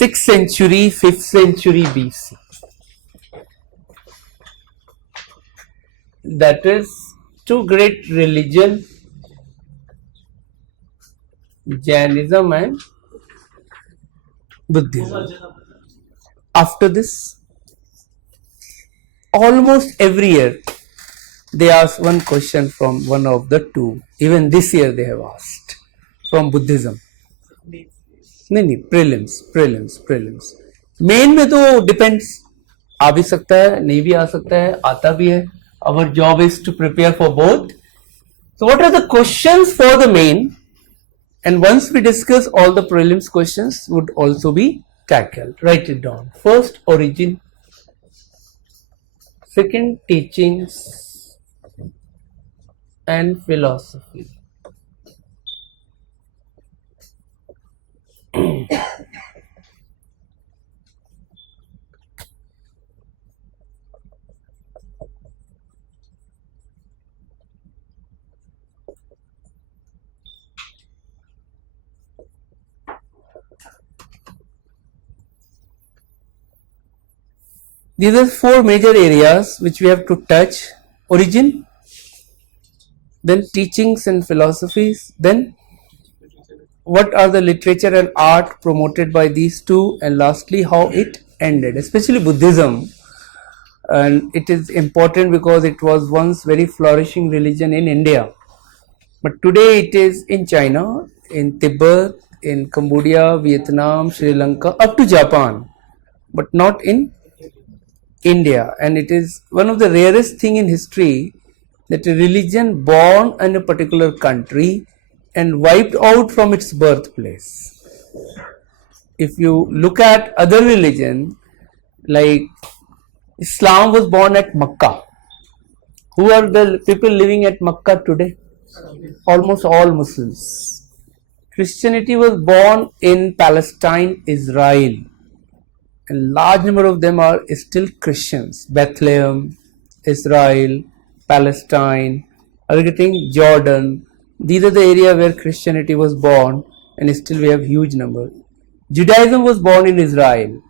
6th century, 5th century BC. That is two great religion, Jainism and Buddhism. After this, almost every year they ask one question from one of the two. Even this year they have asked from Buddhism. नहीं prelims main में तो depends आ भी सकता है, नहीं भी आ सकता है, आता भी है. Our job is to prepare for both. So what are the questions for the main? And once we discuss, all the prelims questions would also be tackled. Write it down. First, origin. Second, teachings and philosophy. These are four major areas which we have to touch. Origin, then teachings and philosophies, then what are the literature and art promoted by these two, and lastly how it ended, especially Buddhism. And it is important because it was once very flourishing religion in India, but today it is in China, in Tibet, in Cambodia, Vietnam, Sri Lanka, up to Japan, but not in India. And it is one of the rarest thing in history that a religion born in a particular country and wiped out from its birthplace. If you look at other religion, like Islam was born at Makkah. Who are the people living at Makkah today? Almost all Muslims. Christianity was born in Palestine, Israel, and large number of them are still Christians. Bethlehem, Israel, Palestine, are you getting Jordan? These are the area where Christianity was born, and still we have huge number. Judaism was born in Israel,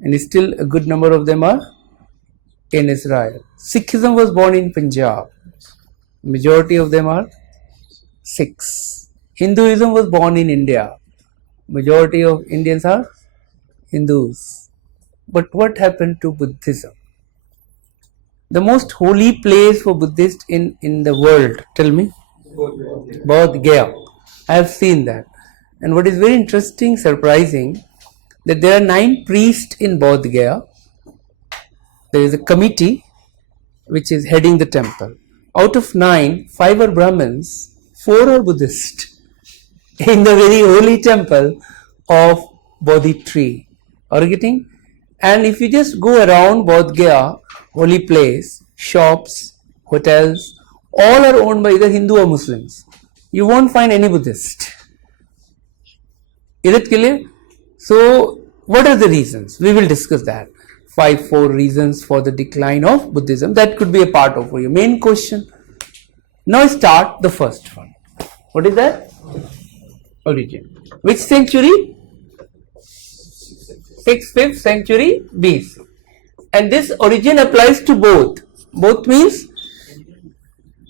and still a good number of them are in Israel. Sikhism was born in Punjab. Majority of them are Sikhs. Hinduism was born in India. Majority of Indians are Hindus. But what happened to Buddhism? The most holy place for Buddhists in the world, tell me? Bodh Gaya. I have seen that. And what is very interesting, surprising, that there are 9 priests in Bodh Gaya. There is a committee which is heading the temple. Out of 9, 5 are Brahmins, 4 are Buddhists in the very holy temple of Bodhi tree. Are you getting? And if you just go around Bodh Gaya, holy place, shops, hotels, all are owned by either Hindu or Muslims. You won't find any Buddhist. Is it clear? So, what are the reasons? We will discuss that. 4 reasons for the decline of Buddhism. That could be a part of your main question. Now start the first one. What is that? Origin. Which century? 6th, 5th century BC. And this origin applies to both. Both means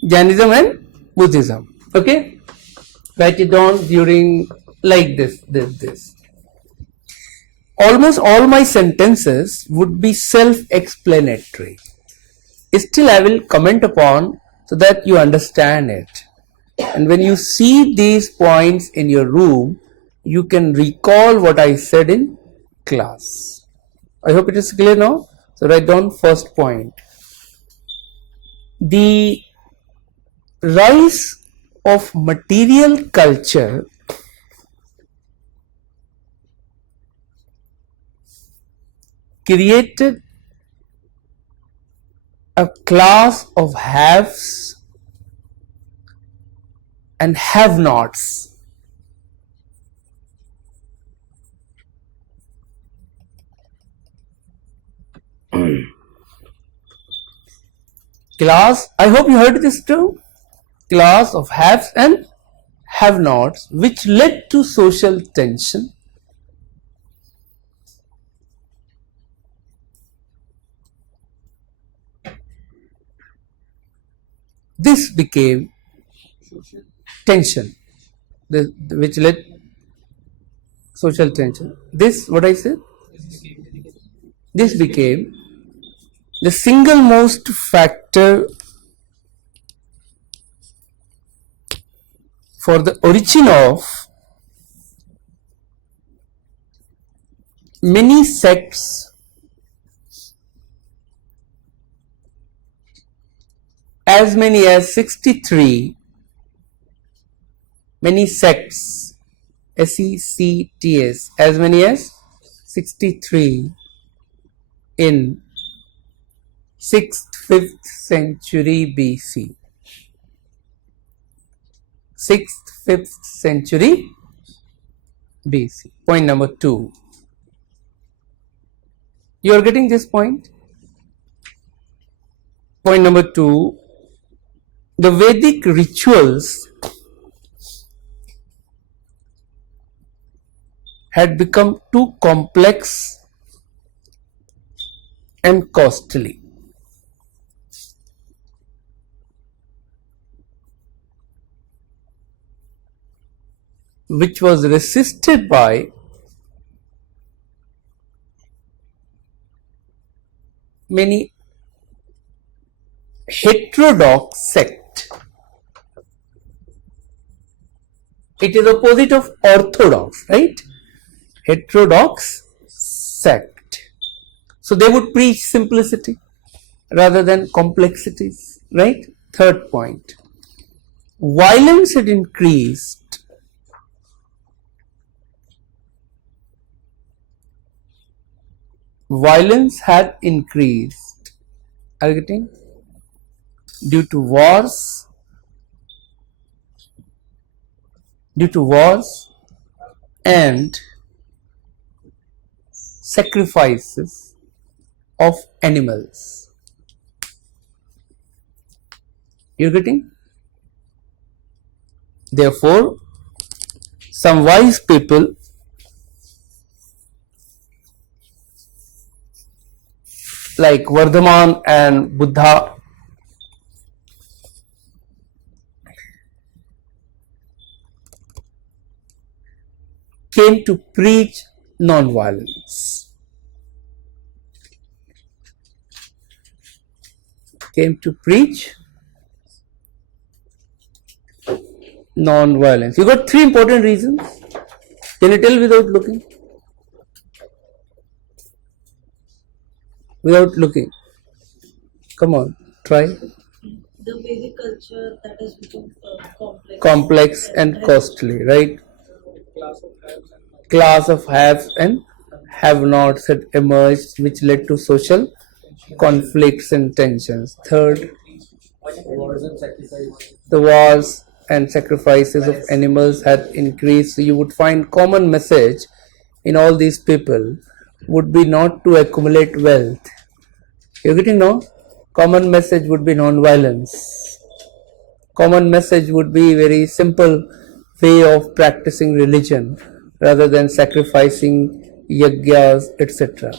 Jainism and Buddhism. Okay? Write it down during like this. Almost all my sentences would be self-explanatory. Still I will comment upon so that you understand it. And when you see these points in your room, you can recall what I said in class. I hope it is clear now. So write down first point. The rise of material culture created a class of haves and have-nots. Class, I hope you heard this term, class of haves and have-nots, which led to social tension This became tension, which led social tension. This, what I said, this became the single most factor for the origin of many sects, as many as 63, many sects, sects, as many as 63 in 6th, 5th century BC. 6th, 5th century BC. Point number 2. You are getting this point? Point number 2. The Vedic rituals had become too complex and costly. Which was resisted by many heterodox sect. It is opposite of orthodox, right? Heterodox sect. So they would preach simplicity rather than complexities, right? Third point. Violence had increased are you getting, due to wars and sacrifices of animals. You getting? Therefore, some wise people like Vardhaman and Buddha came to preach non-violence. You got 3 important reasons. Can you tell without looking? Come on, try. The Vedic culture that has become Complex and costly, right? Class of haves and have-nots had emerged, which led to social conflicts and tensions. Third, the wars and sacrifices of animals had increased. So you would find common message in all these people would be not to accumulate wealth. You're getting now? Common message would be non-violence. Common message would be very simple way of practicing religion rather than sacrificing yajnas, etc.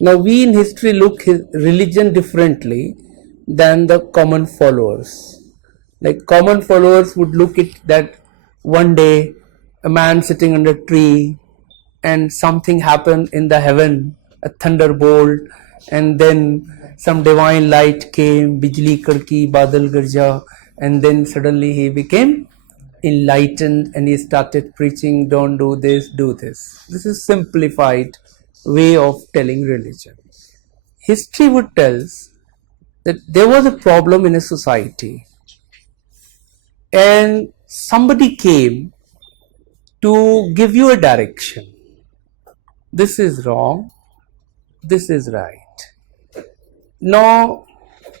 Now we in history look religion differently than the common followers. Like common followers would look at that one day a man sitting under a tree and something happened in the heaven, a thunderbolt, and then some divine light came, bijli kadki, badal garja, and then suddenly he became enlightened and he started preaching, don't do this, do this. This is simplified way of telling religion. History would tell us that there was a problem in a society and somebody came to give you a direction. This is wrong, this is right. Now,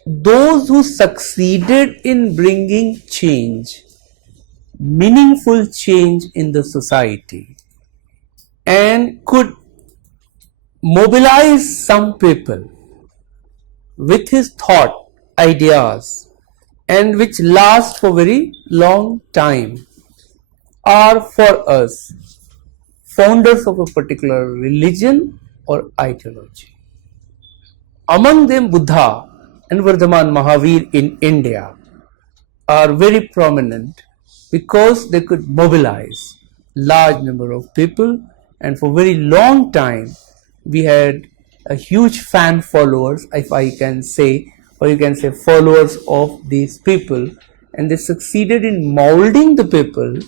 those who succeeded in bringing change, meaningful change in the society, and could mobilize some people with his thought, ideas, and which last for very long time, are for us founders of a particular religion or ideology. Among them Buddha and Vardhaman Mahavir in India are very prominent because they could mobilize large number of people, and for very long time we had a huge fan followers, if I can say, or you can say followers of these people, and they succeeded in molding the people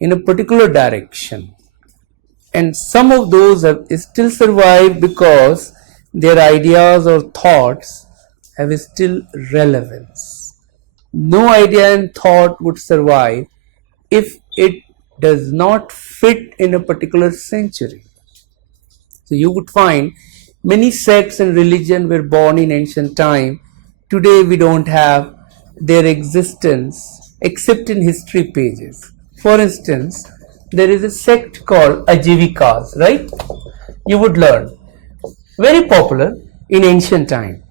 in a particular direction. And some of those have still survived because their ideas or thoughts have still relevance. No idea and thought would survive if it does not fit in a particular century. So you would find many sects and religion were born in ancient time. Today we don't have their existence except in history pages. For instance, there is a sect called Ajivikas, right? You would learn. Very popular in ancient time.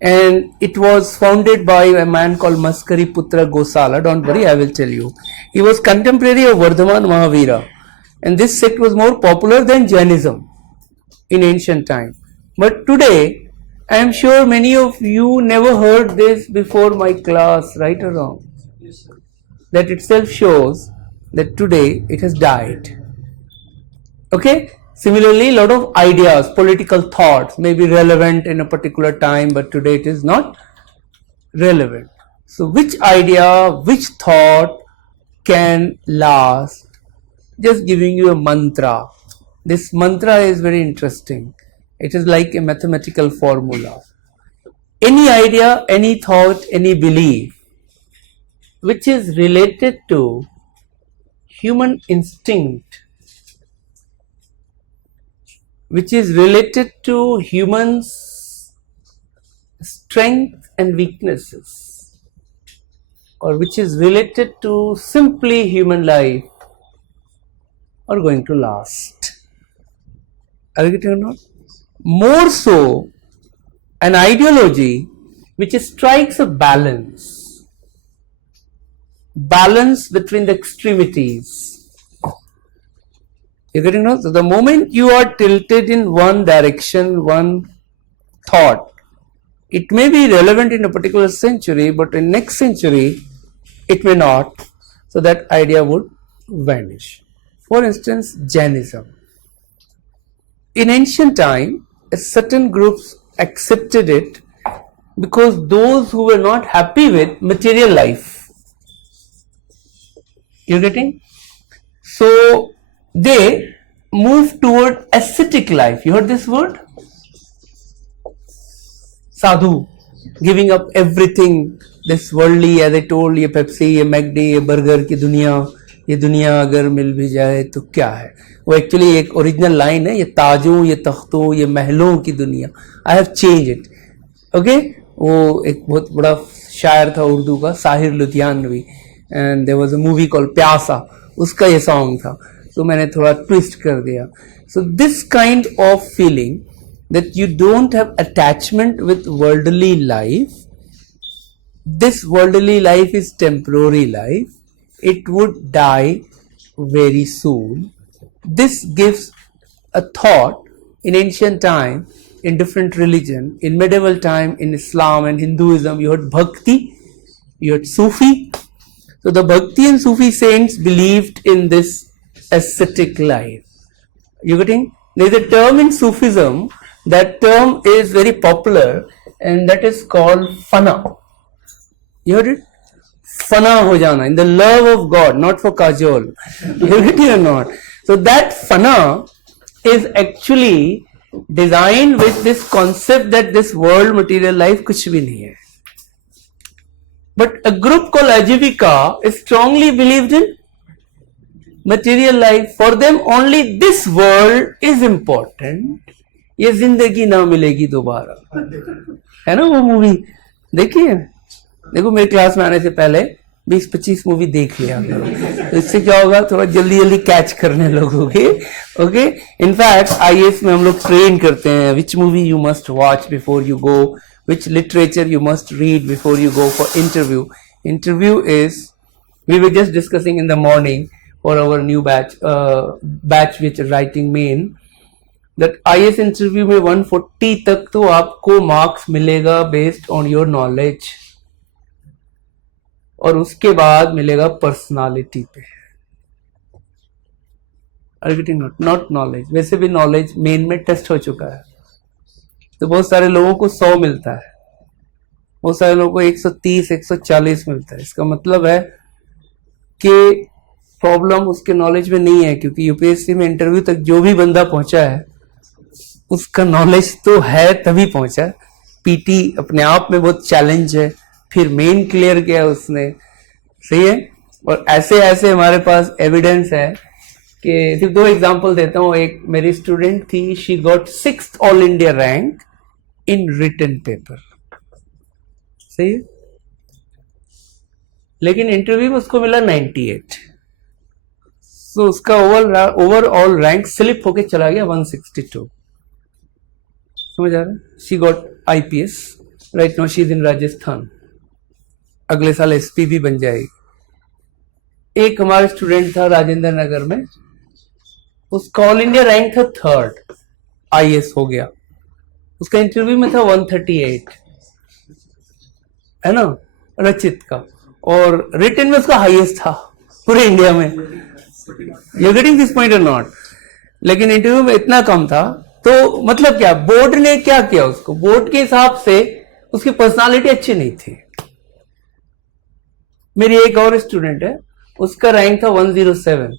And it was founded by a man called Maskari Putra Gosala. Don't worry, I will tell you. He was contemporary of Vardhaman Mahavira. And this sect was more popular than Jainism in ancient time. But today, I am sure many of you never heard this before my class, right or wrong? Yes, sir. That itself shows that today it has died. Okay? Similarly, a lot of ideas, political thoughts may be relevant in a particular time, but today it is not relevant. So which idea, which thought can last? Just giving you a mantra. This mantra is very interesting. It is like a mathematical formula. Any idea, any thought, any belief which is related to human instinct, which is related to humans' strength and weaknesses, or which is related to simply human life, are going to last. Are you getting or not? More so, an ideology which strikes a balance between the extremities. You're getting it? So the moment you are tilted in one direction, one thought, it may be relevant in a particular century, but in next century it may not. So that idea would vanish. For instance, Jainism. In ancient time, certain groups accepted it because those who were not happy with material life. You're getting? So they move toward ascetic life. You heard this word? Sadhu, giving up everything, this worldly, as I told, ये Pepsi, ये McD, ये burger की दुनिया, ये दुनिया अगर मिल भी जाए तो क्या है? वो एक्चुअली एक ओरिजिनल लाइन है, ये ताजों, ये तख्तों, ये महलों की दुनिया. I have change it. Okay, वो एक बहुत बड़ा शायर था उर्दू का, Sahir Ludhianvi, and there was a movie called Pyaasa, उसका ये सॉन्ग था. तो मैंने थोड़ा ट्विस्ट कर दिया. So this kind of feeling that you don't have attachment with worldly life. This worldly life is temporary life. It would die very soon. This gives a thought in ancient time, in different religion, in medieval time, in Islam and Hinduism, you had Bhakti, you had Sufi. So the Bhakti and Sufi saints believed in this ascetic life. You getting? There is a term in Sufism. That term is very popular, and that is called fana. You heard it? Fana ho jana, in the love of God, not for kajol. You heard it or not? So that fana is actually designed with this concept that this world material life kuch bhi nahi hai. But a group called Ajivika strongly believed in material life. For them only this world is important. ये जिंदगी ना मिलेगी दोबारा, है ना वो movie देखिए. देखो मेरी क्लास में आने से पहले 20-25 मूवी देख लिया तो इससे क्या होगा, थोड़ा जल्दी जल्दी कैच करने लगोगे. ओके, इनफैक्ट आईएएस में हम लोग ट्रेन करते हैं, which movie you must watch before you go, which literature you must read before you go for interview. Interview is, we were just discussing in the morning for our new batch which writing main, that IAS interview में 140 तक तो आपको marks मिलेगा based on your knowledge. और उसके बाद मिलेगा personality पे। नॉट नॉलेज, वैसे भी नॉलेज मेन में टेस्ट हो चुका है, तो बहुत सारे लोगों को 100 मिलता है, बहुत सारे लोगों को 130 140 मिलता है। इसका मतलब है कि प्रॉब्लम उसके नॉलेज में नहीं है, क्योंकि यूपीएससी में इंटरव्यू तक जो भी बंदा पहुंचा है उसका नॉलेज तो है तभी पहुंचा। पीटी अपने आप में बहुत चैलेंज है, फिर मेन क्लियर किया उसने, सही है। और ऐसे ऐसे हमारे पास एविडेंस है कि सिर्फ 2 एग्जांपल देता हूँ। एक मेरी स्टूडेंट थी, she got 6th all India rank in written paper, सही है, लेकिन इंटरव्यू में उसको मिला 98। तो उसका ओवरऑल रैंक स्लिप होके चला गया 162। समझ आ रहा है? She got IPS, right now she is in Rajasthan, अगले साल एसपी भी बन जाएगी। एक हमारा स्टूडेंट था राजेंद्र नगर में, उसका ऑल इंडिया रैंक था 3rd, आईएएस हो गया, उसका इंटरव्यू में था 138, है ना, रचित का, और रिटन में उसका हाईएस्ट था पूरे इंडिया में। यू गेटिंग दिस पॉइंट और नॉट? लेकिन इंटरव्यू में इतना कम था, तो मतलब क्या, बोर्ड ने क्या किया उसको, बोर्ड के हिसाब से उसकी पर्सनालिटी अच्छी नहीं थी। मेरी एक और स्टूडेंट है, उसका रैंक था 107,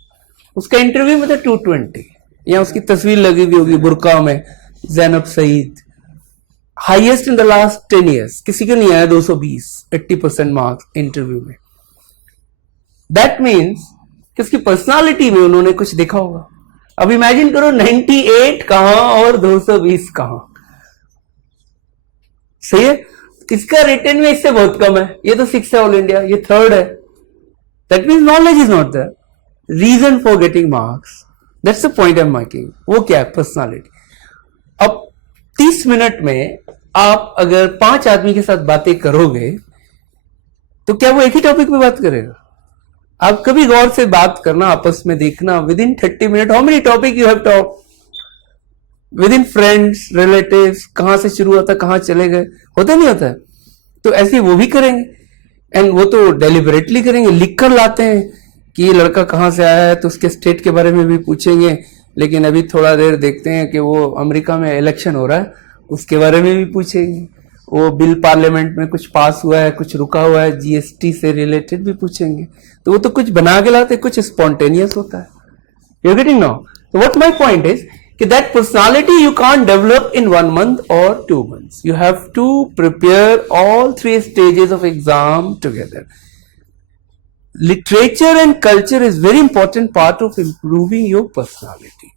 उसका इंटरव्यू में था 220, या उसकी तस्वीर लगी हुई होगी बुरका में, Zainab Saeed, highest in the last 10 years, किसी को नहीं आया 220, 80% मार्क्स इंटरव्यू में। दैट मीन्स कि उसकी पर्सनालिटी में उन्होंने कुछ देखा होगा। अब इमेजिन करो 98 कहां और 220 कहां, सही है। इसका रिटन में इससे बहुत कम है, ये तो 6th है ऑल इंडिया, ये 3rd है। That means knowledge is not the reason for getting marks, that's the point I am making. वो क्या है? पर्सनालिटी। अब 30 मिनट में आप अगर 5 आदमी के साथ बातें करोगे तो क्या वो एक ही टॉपिक पे बात करेगा? आप कभी गौर से बात करना, आपस में देखना, with in 30 minute how many topic you have talk with in friends, relatives, कहां से शुरू होता कहां चले गए, होता नहीं होता है? तो ऐसे वो भी करेंगे, एंड वो तो डेलिबरेटली करेंगे, लिख कर लाते हैं कि ये लड़का कहां से आया है, तो उसके स्टेट के बारे में भी पूछेंगे। लेकिन अभी थोड़ा देर देखते हैं कि वो अमेरिका में इलेक्शन हो रहा है, उसके बारे में भी पूछेंगे। वो बिल पार्लियामेंट में कुछ पास हुआ है, कुछ रुका हुआ है, जीएसटी से रिलेटेड भी पूछेंगे। तो वो तो कुछ बना के लाते, कुछ स्पॉन्टेनियस होता है। You getting now? So what my point is that personality you can't develop in 1 month or 2 months. You have to prepare all 3 stages of exam together. Literature and culture is very important part of improving your personality.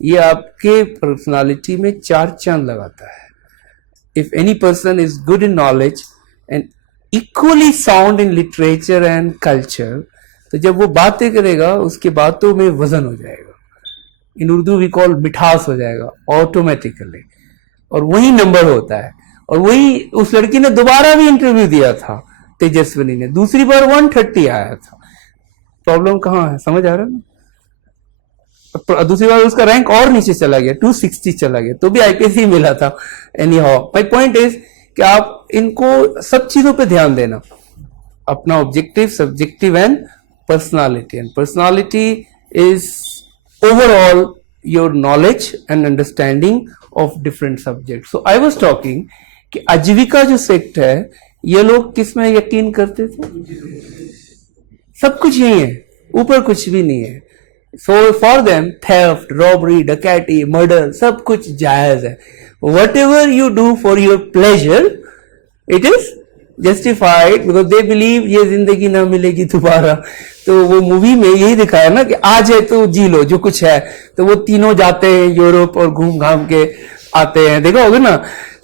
ये आपके personality में 4 चांद लगाता है। If any person is good in knowledge and equally sound in literature and culture, तो जब वो बातें करेगा उसकी बातों में वजन हो जाएगा, इन उर्दू वी कॉल मिठास हो जाएगा ऑटोमेटिकली, और वही नंबर होता है। और वही उस लड़की ने दोबारा भी इंटरव्यू दिया था, तेजस्विनी ने, दूसरी बार 130 आया था। प्रॉब्लम कहां है, समझ आ रहा है ना? दूसरी बार उसका रैंक और नीचे चला गया, 260 चला गया, तो भी आईपीएससी मिला था। Any how my point is कि आप इनको सब चीजों पे ध्यान देना, अपना objective, subjective and personality. And personality is overall your knowledge and understanding of different subjects. So I was talking कि आजीविका जो सेक्ट है, ये लोग किस में यकीन करते थे? सब कुछ यही है, ऊपर कुछ भी नहीं है। So for them theft, robbery, डकैती, मर्डर सब कुछ जायज है। Whatever you do for your pleasure, it is justified because they believe ये जिंदगी ना मिलेगी दोबारा। तो वो मूवी में यही दिखाया ना कि आज है तो जी लो जो कुछ है। तो वो तीनों जाते हैं यूरोप और घूम घाम के आते हैं, देखा होगा ना।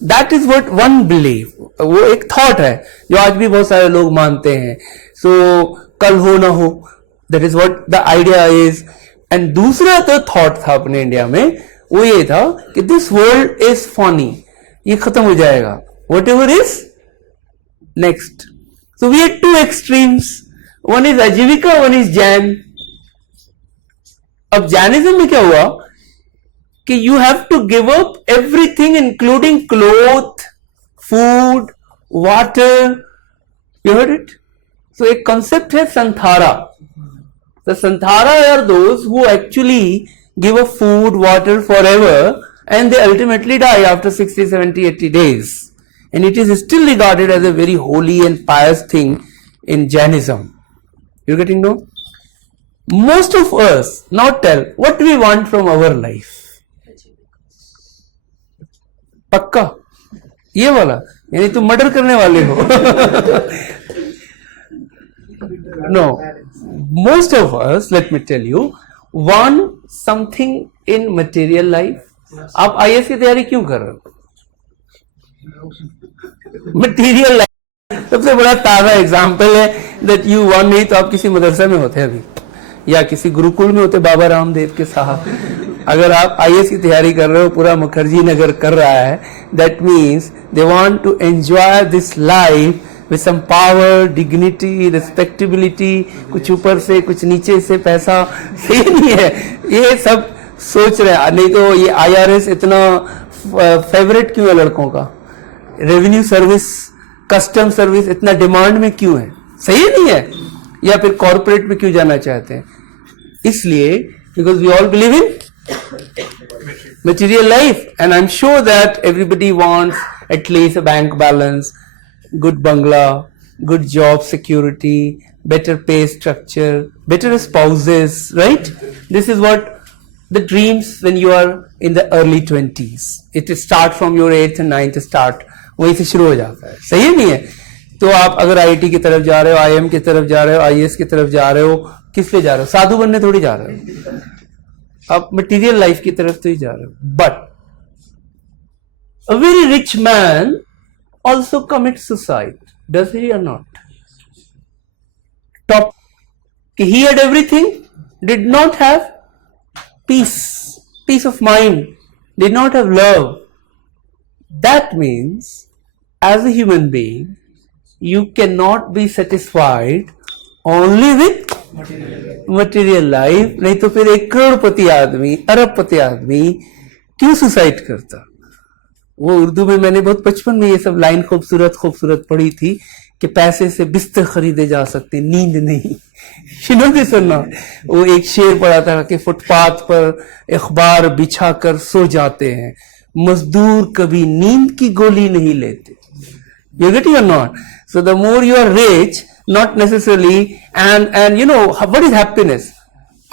That is what one believe, वो एक थॉट है जो आज भी बहुत सारे लोग मानते हैं। सो कल हो ना हो, that is what the idea is. And दूसरा तो थॉट था अपने इंडिया में, वो ये था कि दिस वर्ल्ड इज फनी, ये खत्म हो जाएगा, whatever is next. So we had 2 extremes, one is Ajivika, one is Jain. अब जैनिज्म में क्या हुआ कि you have to give up everything including cloth, food, water, you heard it, So एक concept है संथारा. The santhara are those who actually give a food, water forever, and they ultimately die after 60, 70, 80 days. And it is still regarded as a very holy and pious thing in Jainism. You getting no? Most of us now tell what we want from our life. पक्का ये वाला यानी तुम murder करने वाले हो. No, most of us, let me tell you, want something in material life. आप IAS की तैयारी क्यों कर रहे हो? मटीरियल लाइफ सबसे बड़ा ताजा एग्जाम्पल है दैट यू वांट. नहीं तो आप किसी मदरसा में होते अभी या किसी गुरुकुल में होते बाबा रामदेव के साथ. अगर आप आईएएस की तैयारी कर रहे हो, पूरा मुखर्जी नगर कर रहा है, that means they want to enjoy this life with some power, dignity, respectability, कुछ ऊपर से कुछ नीचे से पैसा. सही नहीं है ये सब सोच रहे हैं. नहीं तो ये आईआरएस इतना फेवरेट क्यों है लड़कों का? रेवेन्यू सर्विस, कस्टम सर्विस इतना डिमांड में क्यों है? सही नहीं है. या फिर कॉर्पोरेट में क्यों जाना चाहते हैं? इसलिए because we all believe in material life, and I'm sure that everybody wants at least a bank balance, good bungalow, good job security, better pay structure, better spouses, right? This is what the dreams when you are in the early 20s. It start from your 8th and 9th start, वहीं से शुरू हो जाता है. सही नहीं है? तो आप अगर आईआईटी की तरफ जा रहे हो, आईएम की तरफ जा रहे हो, आईएएस की तरफ जा रहे हो, किस लिए जा रहे हो? साधु बनने थोड़ी जा रहे हो. आप मटीरियल लाइफ की तरफ तो ही जा रहे हो. But a very rich man also commits suicide, does he or not? Top, he had everything, did not have peace of mind, did not have love. That means as a human being you cannot be satisfied only with material life. नहीं तो फिर एक करोड़पति आदमी, अरबपति आदमी क्यों suicide करता? वो उर्दू में मैंने बहुत बचपन में ये सब लाइन खूबसूरत खूबसूरत पढ़ी थी कि पैसे से बिस्तर खरीदे जा सकते, नींद नहीं. सुनोगे सुनना, वो एक शेर पढ़ा था कि फुटपाथ पर अखबार बिछा कर सो जाते हैं, मजदूर कभी नींद की गोली नहीं लेते. You getting or not? So the more you are rich, not necessarily, and you know what is happiness?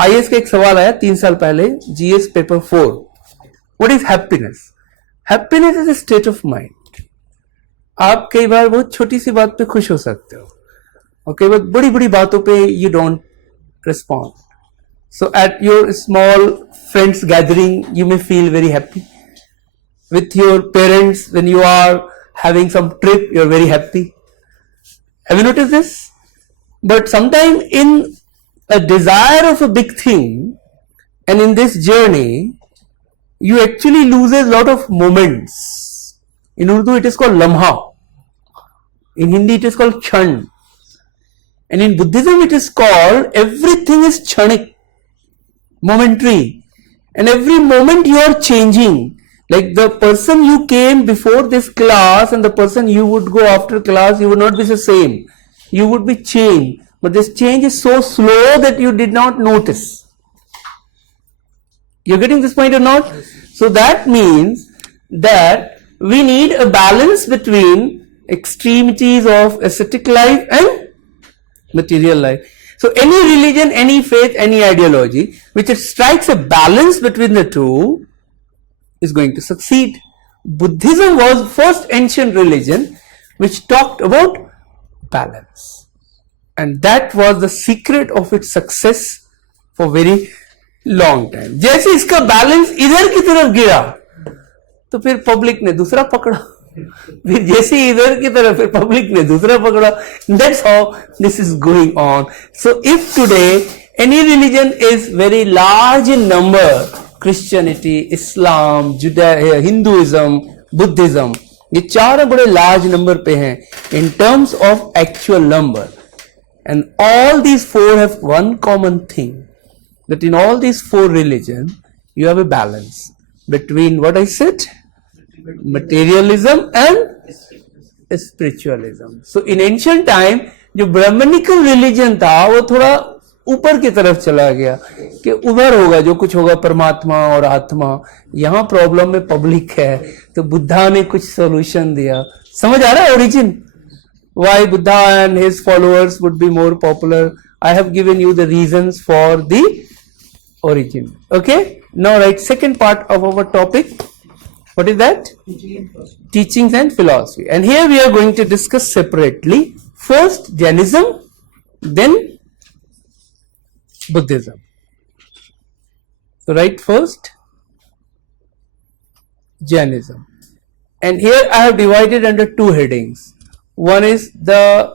IAS का एक सवाल आया 3 साल पहले, GS paper 4. What is happiness? Happiness is a state of mind. आप कई बार बहुत छोटी सी बात पे खुश हो सकते हो और कई बार बड़ी बड़ी बातों पे you don't respond. So at your small friends gathering you may feel very happy. With your parents when you are having some trip you are very happy. Have you noticed this? But sometimes in a desire of a big thing and in this journey you actually lose a lot of moments. In Urdu it is called lamha. In Hindi it is called kshan. And in Buddhism it is called everything is kshanik, momentary. And every moment you are changing. Like the person you came before this class and the person you would go after class, you would not be the same. You would be changed. But this change is so slow that you did not notice. You're getting this point or not? So that means that we need a balance between extremities of ascetic life and material life. So any religion, any faith, any ideology which strikes a balance between the two is going to succeed. Buddhism was first ancient religion which talked about balance, and that was the secret of its success for very long time. जैसे इसका balance इधर की तरफ गिरा तो फिर public ने दूसरा पकड़ा, फिर जैसे इधर की तरफ फिर पब्लिक ने दूसरा पकड़ा. That's how this is going on. So if today any religion is very large in number, Christianity, Islam, Judaism, Hinduism, Buddhism, ये चार बड़े large number पे हैं in terms of actual number, and all these four have one common thing, that in all these four religions you have a balance between what I said, materialism and spiritualism. So in ancient time जो Brahminical religion था वो थोड़ा ऊपर की तरफ चला गया कि उधर होगा जो कुछ होगा परमात्मा और आत्मा, यहाँ प्रॉब्लम में पब्लिक है, तो बुद्धा ने कुछ सोल्यूशन दिया. समझ आ रहा है origin? Why Buddha and his followers would be more popular? I have given you the reasons for the origin. Okay, now write second part of our topic. What is that? Teachings and philosophy. And here we are going to discuss separately. First Jainism, then Buddhism. So write first Jainism. And here I have divided under two headings. One is the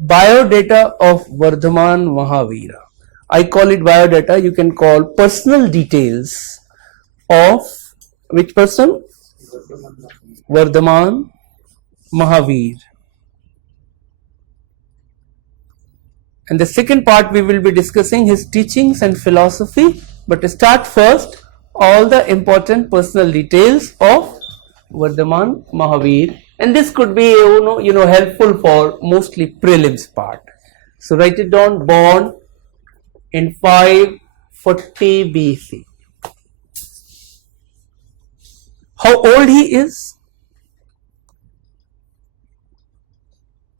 biodata of Vardhaman Mahavira. I call it biodata. You can call personal details of which person? Vardhaman Mahavir. And the second part we will be discussing his teachings and philosophy. But start first all the important personal details of Vardhaman Mahavir. And this could be helpful for mostly prelims part. So write it down. Born in 540 BC. How old he is?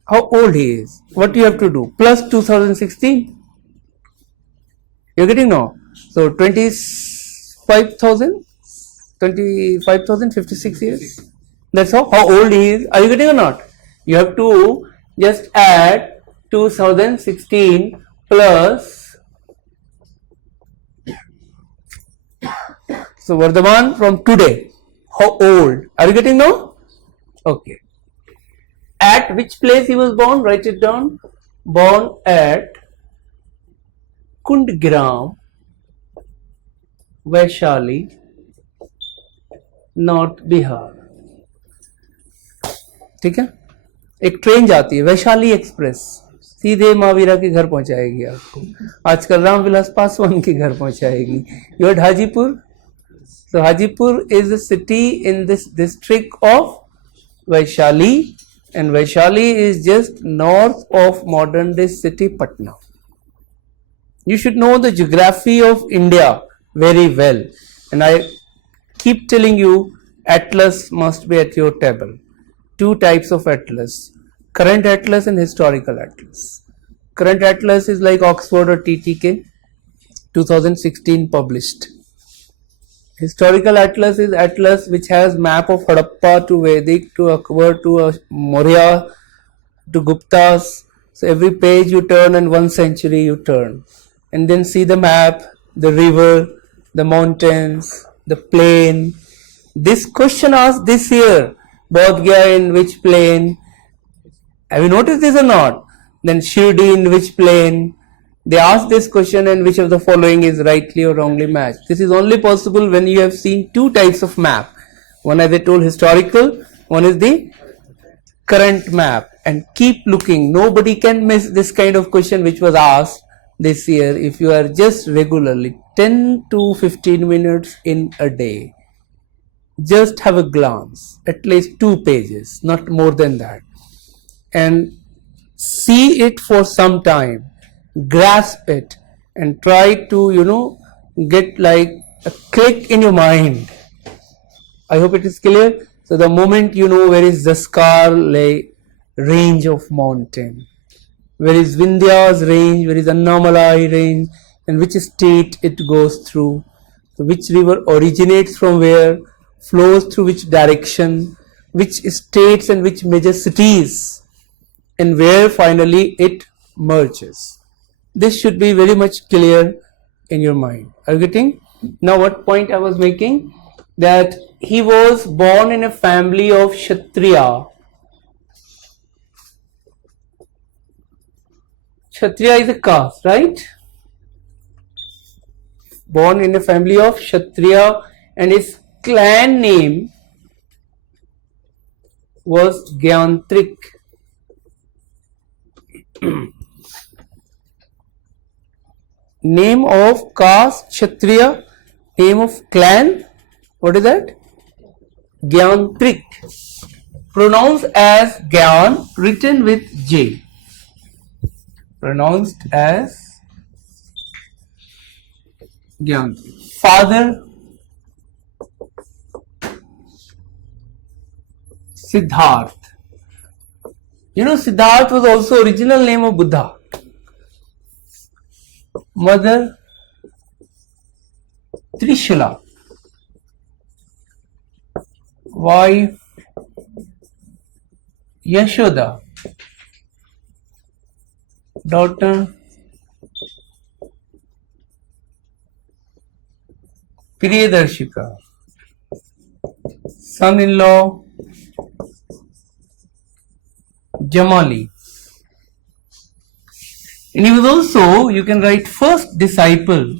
How old he is? What you have to do? Plus 2016. You're getting now? So 25,000? 55 years. That's how old he is. Are you getting or not? You have to just add 2016 plus. So Vardhaman from today. How old? Are you getting now? Okay. At which place he was born? Write it down. Born at Kundgram, Vaishali, north Bihar. ठीक है, एक train जाती है Vaishali express, सीधे महावीरा के घर पहुंचाएगी आपको. आजकल रामविलास पासवान के घर पहुंचाएगी. You at Hajipur. So Hajipur is a city in this district of Vaishali, and Vaishali is just north of modern day city Patna. You should know the geography of India very well, and I keep telling you atlas must be at your table. Two types of atlas: current atlas and historical atlas. Current atlas is like Oxford or TTK 2016 published. Historical atlas is atlas which has map of Harappa to Vedic to Akbar to Maurya to Guptas. So every page you turn and 1 century you turn, and then see the map, the river, the mountains, the plain. This question asked this year, Bodh Gaya in which plain? Have you noticed this or not? Then Shirdi in which plain? They ask this question, and which of the following is rightly or wrongly matched. This is only possible when you have seen two types of map. One, as I told, historical. One is the current map. And keep looking. Nobody can miss this kind of question which was asked this year if you are just regularly 10 to 15 minutes in a day. Just have a glance, at least 2 pages, not more than that, and see it for some time. Grasp it and try to get like a click in your mind. I hope it is clear. So the moment you know where is Zaskar range of mountain, where is Vindhya's range, where is Annamalai range, and which state it goes through, so which river originates from where, flows through which direction, which states and which major cities, and where finally it merges. This should be very much clear in your mind. Are you getting? Now what point I was making? That he was born in a family of Kshatriya. Kshatriya is a caste, right? Born in a family of Kshatriya, and his clan name was Gyantrik. Name of caste Kshatriya, name of clan, what is that? Gyantrik. Pronounced as Gyan, written with J. pronounced as Gyantri. Father Siddharth. You know, Siddharth was also original name of Buddha. Mother Trishula. Wife Yashoda. Daughter Priyadarshika. Son-in-law Jamali. And he was also, you can write, first disciple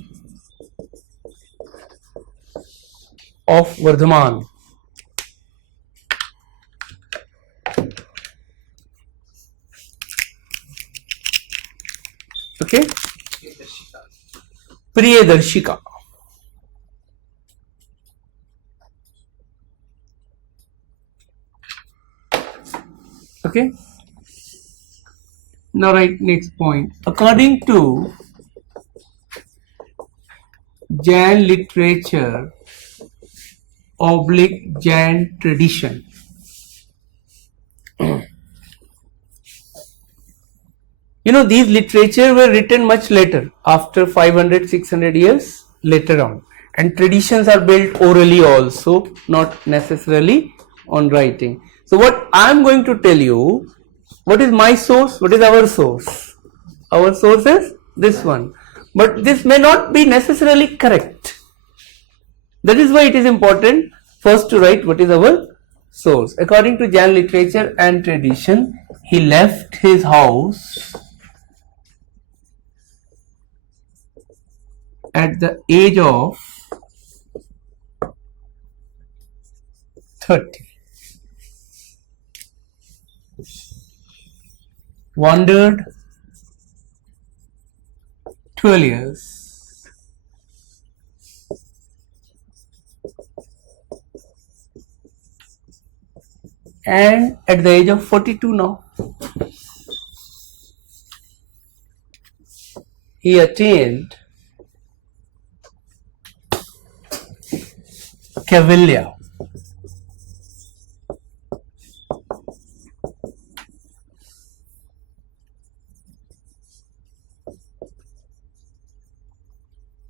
of Vardhaman. Okay? Priyadarshika. Okay? Now write next point. According to Jain literature / Jain tradition, you know, these literature were written much later, after 500-600 years later on, and traditions are built orally also, not necessarily on writing. So what I am going to tell you, what is my source, what is our source? Our source is this one, but this may not be necessarily correct. That is why it is important first to write what is our source. According to Jain literature and tradition, he left his house at the age of 30. Wandered 12 years. And at the age of 42 now, he attained Cavillia.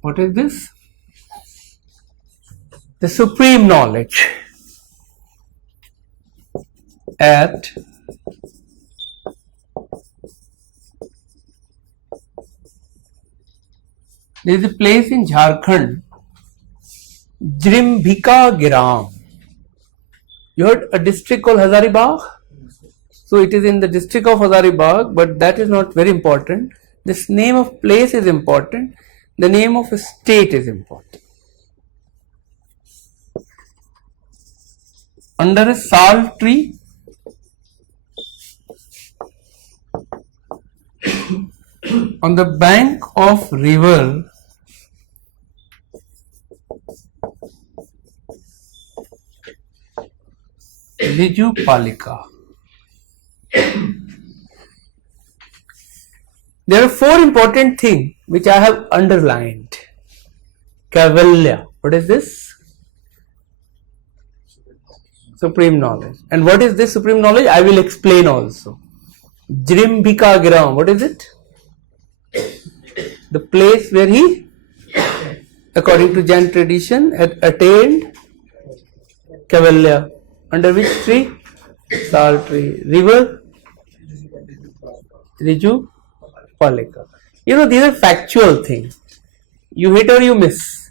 What is this? The supreme knowledge at there is a place in Jharkhand, Jrimbhika Giram. You heard a district called Hazaribagh? So it is in the district of Hazaribagh, but that is not very important. This name of place is important. The name of a state is important. Under a sal tree, on the bank of river, Riju Palika. There are four important things which I have underlined. Cavillia. What is this? Supreme knowledge. And what is this supreme knowledge? I will explain also. Jrimbhika Giram. What is it? The place where he, according to Jain tradition, had attained Cavillia. Under which tree? Sal tree. River? Riju Palika. You know, these are factual things. You hit or you miss.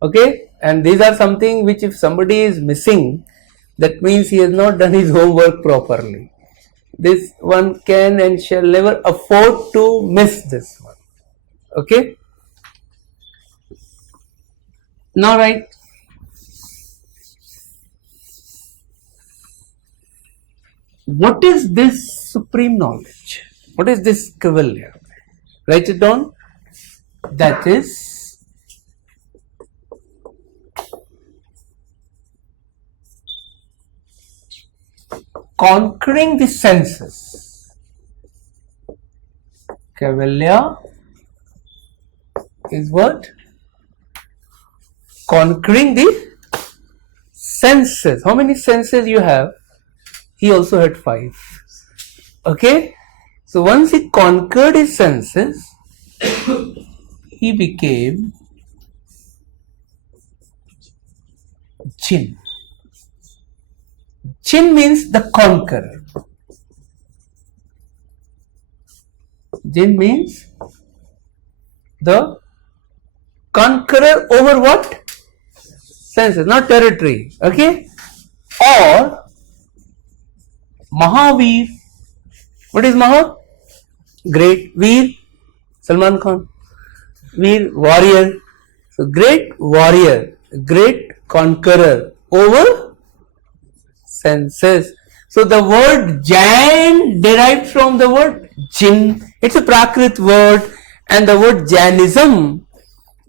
Okay? And these are something which if somebody is missing, that means he has not done his homework properly. This one can and shall never afford to miss this one. Okay? Now write. What is this supreme knowledge? What is this Cavillia? Write it down. That is conquering the senses Kaivalya is what? Conquering the senses. How many senses you have? He also had 5. Okay? So once he conquered his senses, he became Jinn. Jinn means the conqueror. Jinn means the conqueror over what? Senses, not territory. Okay? Or Mahavir. What is Maha? Great. Veer? Salman Khan. Veer, warrior. So great warrior, great conqueror over senses. So the word Jain derived from the word Jinn. It's a Prakrit word, and the word Jainism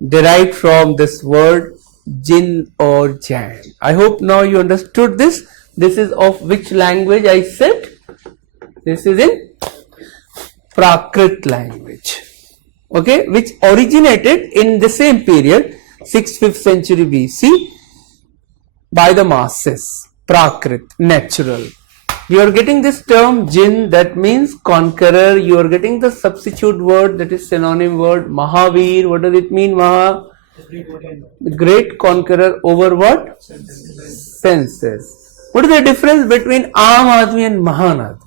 derived from this word Jinn or Jain. I hope now you understood this. This is of which language I said? This is in Prakrit language. Okay, which originated in the same period, 6th, 5th century BC, by the masses. Prakrit, natural. You are getting this term Jinn, that means conqueror. You are getting the substitute word, that is synonym word Mahavir. What does it mean? Maha? The great conqueror over what? Senses. What is the difference between Aam Admi and Mahan Admi?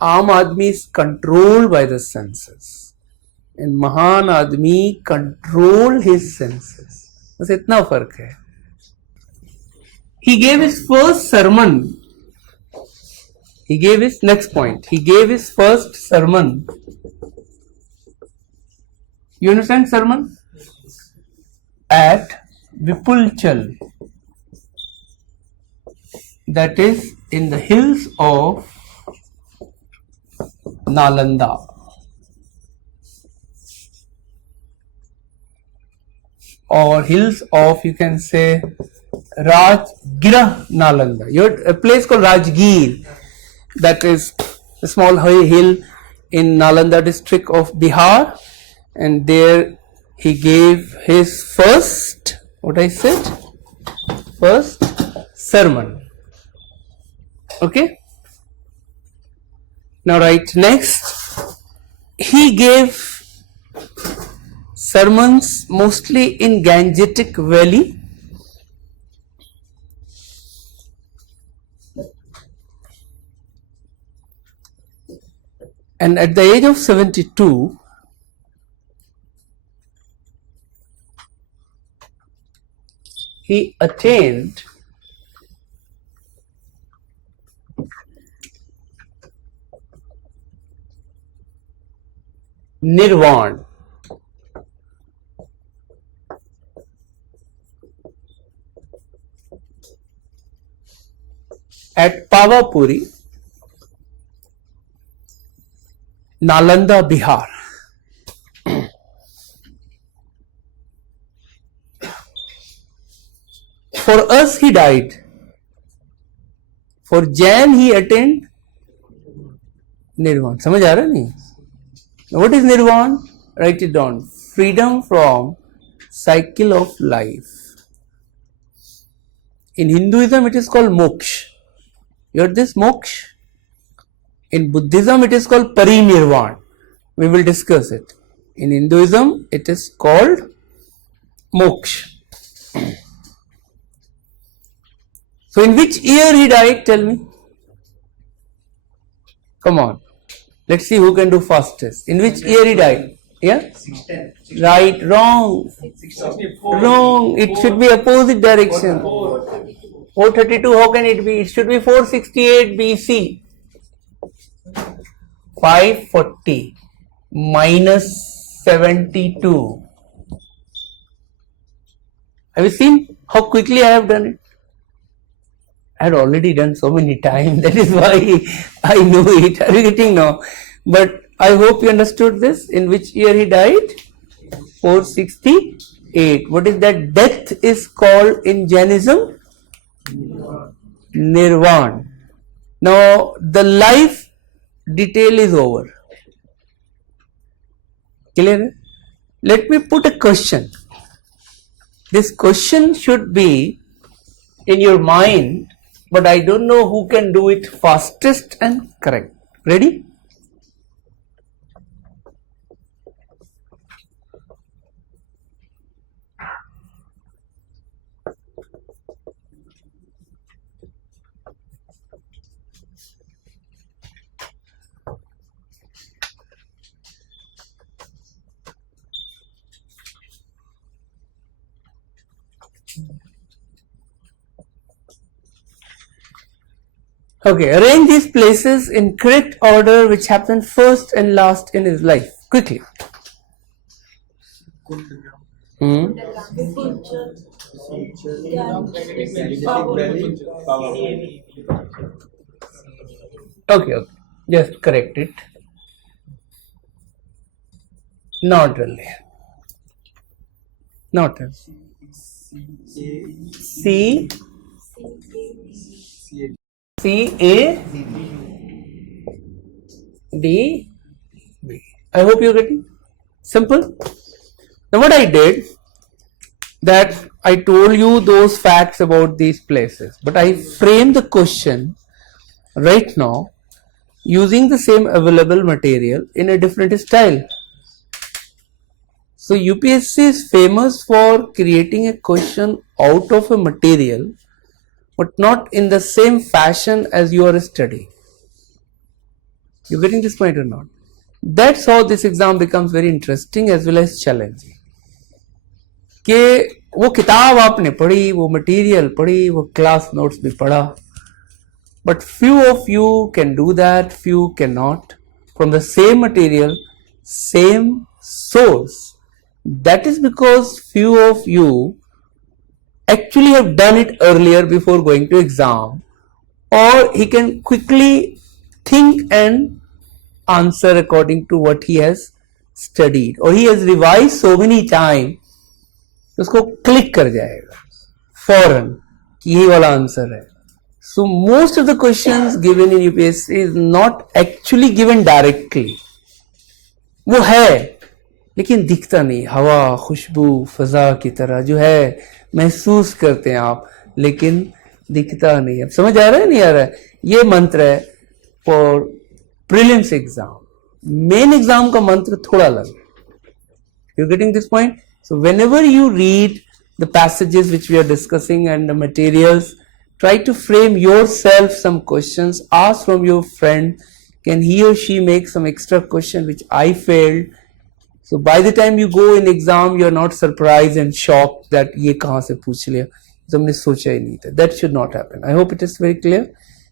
Aam Admi is controlled by the senses, and Mahan Admi control his senses. बस इतना फर्क है. He gave his first sermon. He gave his next point. He gave his first sermon. You understand sermon? At Vipulchal, that is in the hills of Nalanda. Or hills of, you can say, Rajgirah Nalanda. A place called Rajgir, that is a small hill in Nalanda district of Bihar, and there he gave his first, what I said, first sermon. Okay? Now right next, he gave sermons mostly in Gangetic Valley. And at the age of 72, he attained Nirvana. At Pavapuri, Nalanda, Bihar. For us he died. For Jain he attained Nirvana. समझ आ रहा नहीं? What is Nirvana? Write it down. Freedom from cycle of life. In Hinduism it is called moksha. You heard this moksha? In Buddhism it is called parinirvana. We will discuss it. In Hinduism it is called moksha. So in which year he died? Tell me. Come on. Let's see who can do fastest. In which year he died? Yeah? 610. Right, wrong. Wrong. It should be opposite direction. 432, how can it be? It should be 468 BC. 540 minus 72. Have you seen how quickly I have done it? I had already done so many times. That is why I know it. Are you getting now? But I hope you understood this. In which year he died? 468. What is that death is called in Jainism? Nirvana. Now the life detail is over. Clear? Let me put a question. This question should be in your mind, but I don't know who can do it fastest and correct. Ready? Okay, arrange these places in correct order which happened first and last in his life. Quickly. Agriculture, Okay, just correct it. Not really. Not really. C A D B. I hope you're getting simple. Now what I did, that I told you those facts about these places, but I framed the question right now using the same available material in a different style. So UPSC is famous for creating a question out of a material, but not in the same fashion as you are studying. You getting this point or not? That's how this exam becomes very interesting as well as challenging. कि वो किताब आपने पढ़ी, वो material पढ़ी, वो class notes भी पढ़ा, but few of you can do that, few cannot, from the same material, same source. That is because few of you actually have done it earlier before going to exam, or he can quickly think and answer according to what he has studied, or he has revised so many times उसको click कर जाएगा फौरन कि यही वाला answer है. So most of the questions given in UPSC is not actually given directly. वो है लेकिन दिखता नहीं, हवा खुशबू फजा की तरह जो है महसूस करते हैं आप, लेकिन दिखता नहीं. अब समझ आ रहा है नहीं आ रहा है? ये मंत्र है for prelims exam. Main exam का मंत्र थोड़ा अलग है. You getting this point? So whenever you read the passages which we are discussing and the materials, try to frame yourself some questions. Ask from your friend, can he or she make some extra question which I failed? So by the time you go in exam, you are not surprised and shocked that ये कहाँ से पूछ लिया, हमने सोचा ही नहीं था. That should not happen. I hope it is very clear.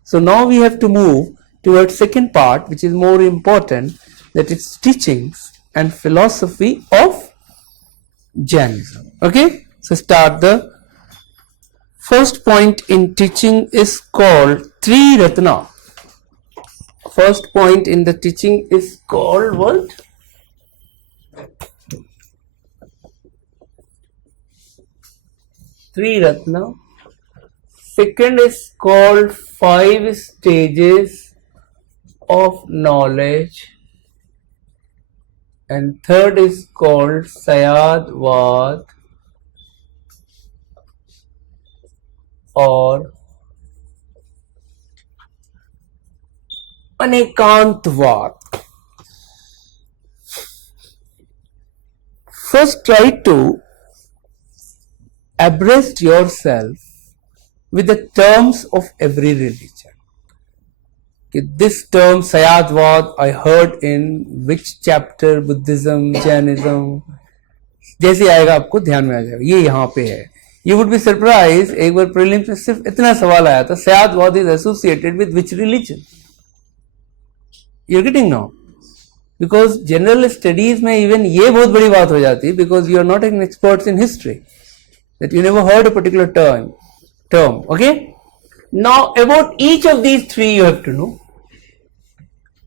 So now we have to move towards second part, which is more important, that is teachings and philosophy of Jainism. Okay, so start. The first point in teaching is called Tri Ratna. First point in the teaching is called what? Tri Ratna. Second is called 5 stages of knowledge. And third is called Sayadvad or Anekantvad. First, try to abreast yourself with the terms of every religion. This term Sayadvad I heard in which chapter, Buddhism, Jainism, जैसे आएगा आपको ध्यान में आ जाएगा, ये यहाँ पे है. You would be surprised, एक बार प्रीलिम्स में सिर्फ इतना सवाल आया था, Sayadvad is associated with which religion? You're getting now? Because general studies में even ये बहुत बड़ी बात हो जाती है, because you are not an expert in history, that you never heard a particular term. Okay? Now about each of these three you have to know.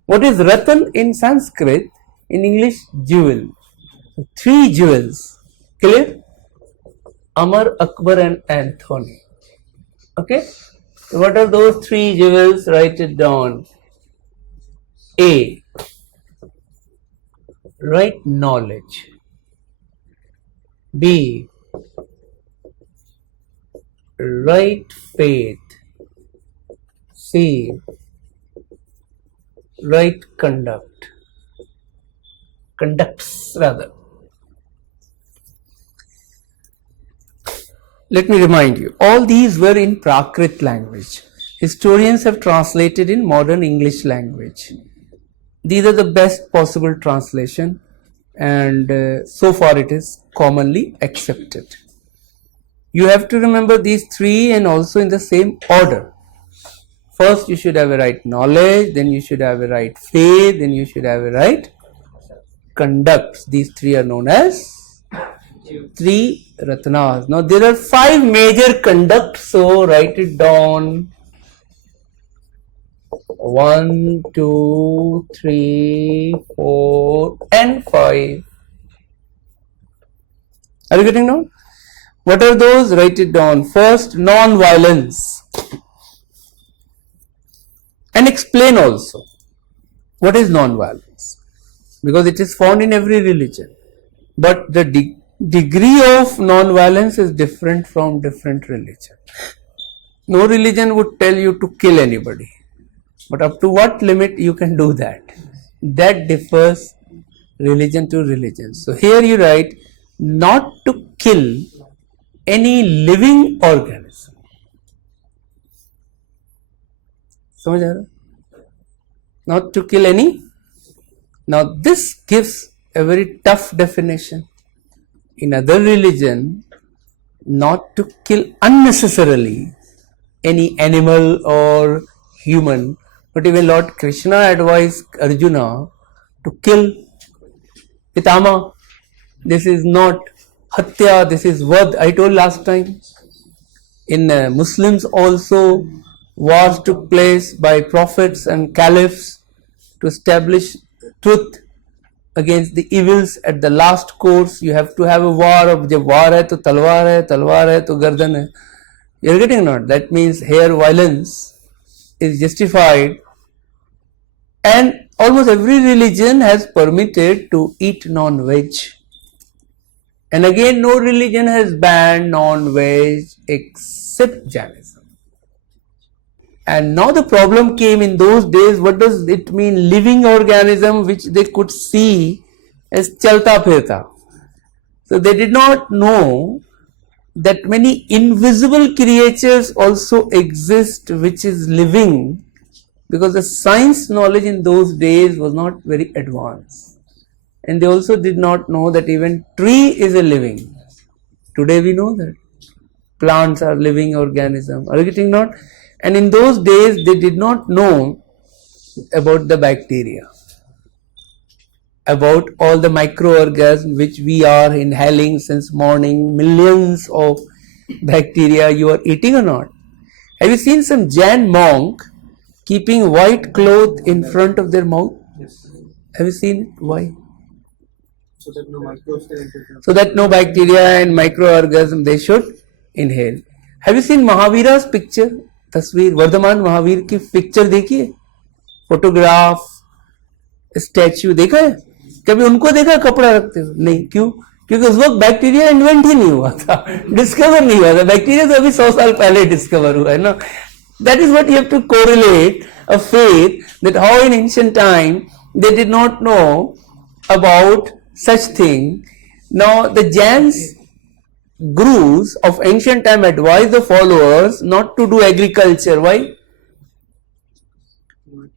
What is Ratan in Sanskrit? In English, jewel. 3 jewels. Clear? Amar, Akbar and Anthony. Okay? What are those three jewels? Write it down. A. Right knowledge. B. Right faith. C. Right conduct. Conducts rather. Let me remind you, all these were in Prakrit language. Historians have translated in modern English language. These are the best possible translation, and so far it is commonly accepted. You have to remember these three and also in the same order. First you should have a right knowledge, then you should have a right faith, then you should have a right conduct. These three are known as three Ratnas. Now there are five major conducts, so write it down. 1, 2, 3, 4 and 5. Are you getting now? What are those? Write it down. First, non-violence. And explain also what is non-violence, because it is found in every religion. But the degree of non-violence is different from different religion. No religion would tell you to kill anybody, but up to what limit you can do that. That differs religion to religion. So here you write, not to kill any living organism. समझ आ रहा? Not to kill any. Now this gives a very tough definition. In other religion, not to kill unnecessarily any animal or human, but even Lord Krishna advised Arjuna to kill Pitama. This is not Hatya, this is Vad. I told last time. In Muslims also, wars took place by prophets and caliphs to establish truth against the evils. At the last course, you have to have a war. Of jab war hai to talwar hai to gardan hai. You are getting not? That means here violence is justified, and almost every religion has permitted to eat non-veg. And again, no religion has banned non-veg except Jainism. And now the problem came in those days, what does it mean living organism which they could see as chalta phirta? So they did not know that many invisible creatures also exist which is living, because the science knowledge in those days was not very advanced. And they also did not know that even tree is a living. Today we know that plants are living organisms. Are you getting not? And in those days they did not know about the bacteria, about all the microorganisms which we are inhaling since morning, millions of bacteria you are eating or not. Have you seen some Jain monk keeping white cloth in front of their mouth? Yes. Have you seen it? Why? So that no bacteria and microorganisms they should inhale. Have you seen Mahavira's picture? तस्वीर वर्धमान महावीर की picture देखी है, photograph, statue देखा है? कभी उनको देखा कपड़ा रखते हुए? नहीं. क्यों? क्योंकि उस वक्त बैक्टीरिया इन्वेंट ही नहीं हुआ था, डिस्कवर नहीं हुआ था. बैक्टीरिया तो अभी 100 साल पहले डिस्कवर हुआ है ना. That is what you have to correlate a faith, that how in ancient time they did not know about such thing. Now the Jains gurus of ancient time advised the followers not to do agriculture. Why?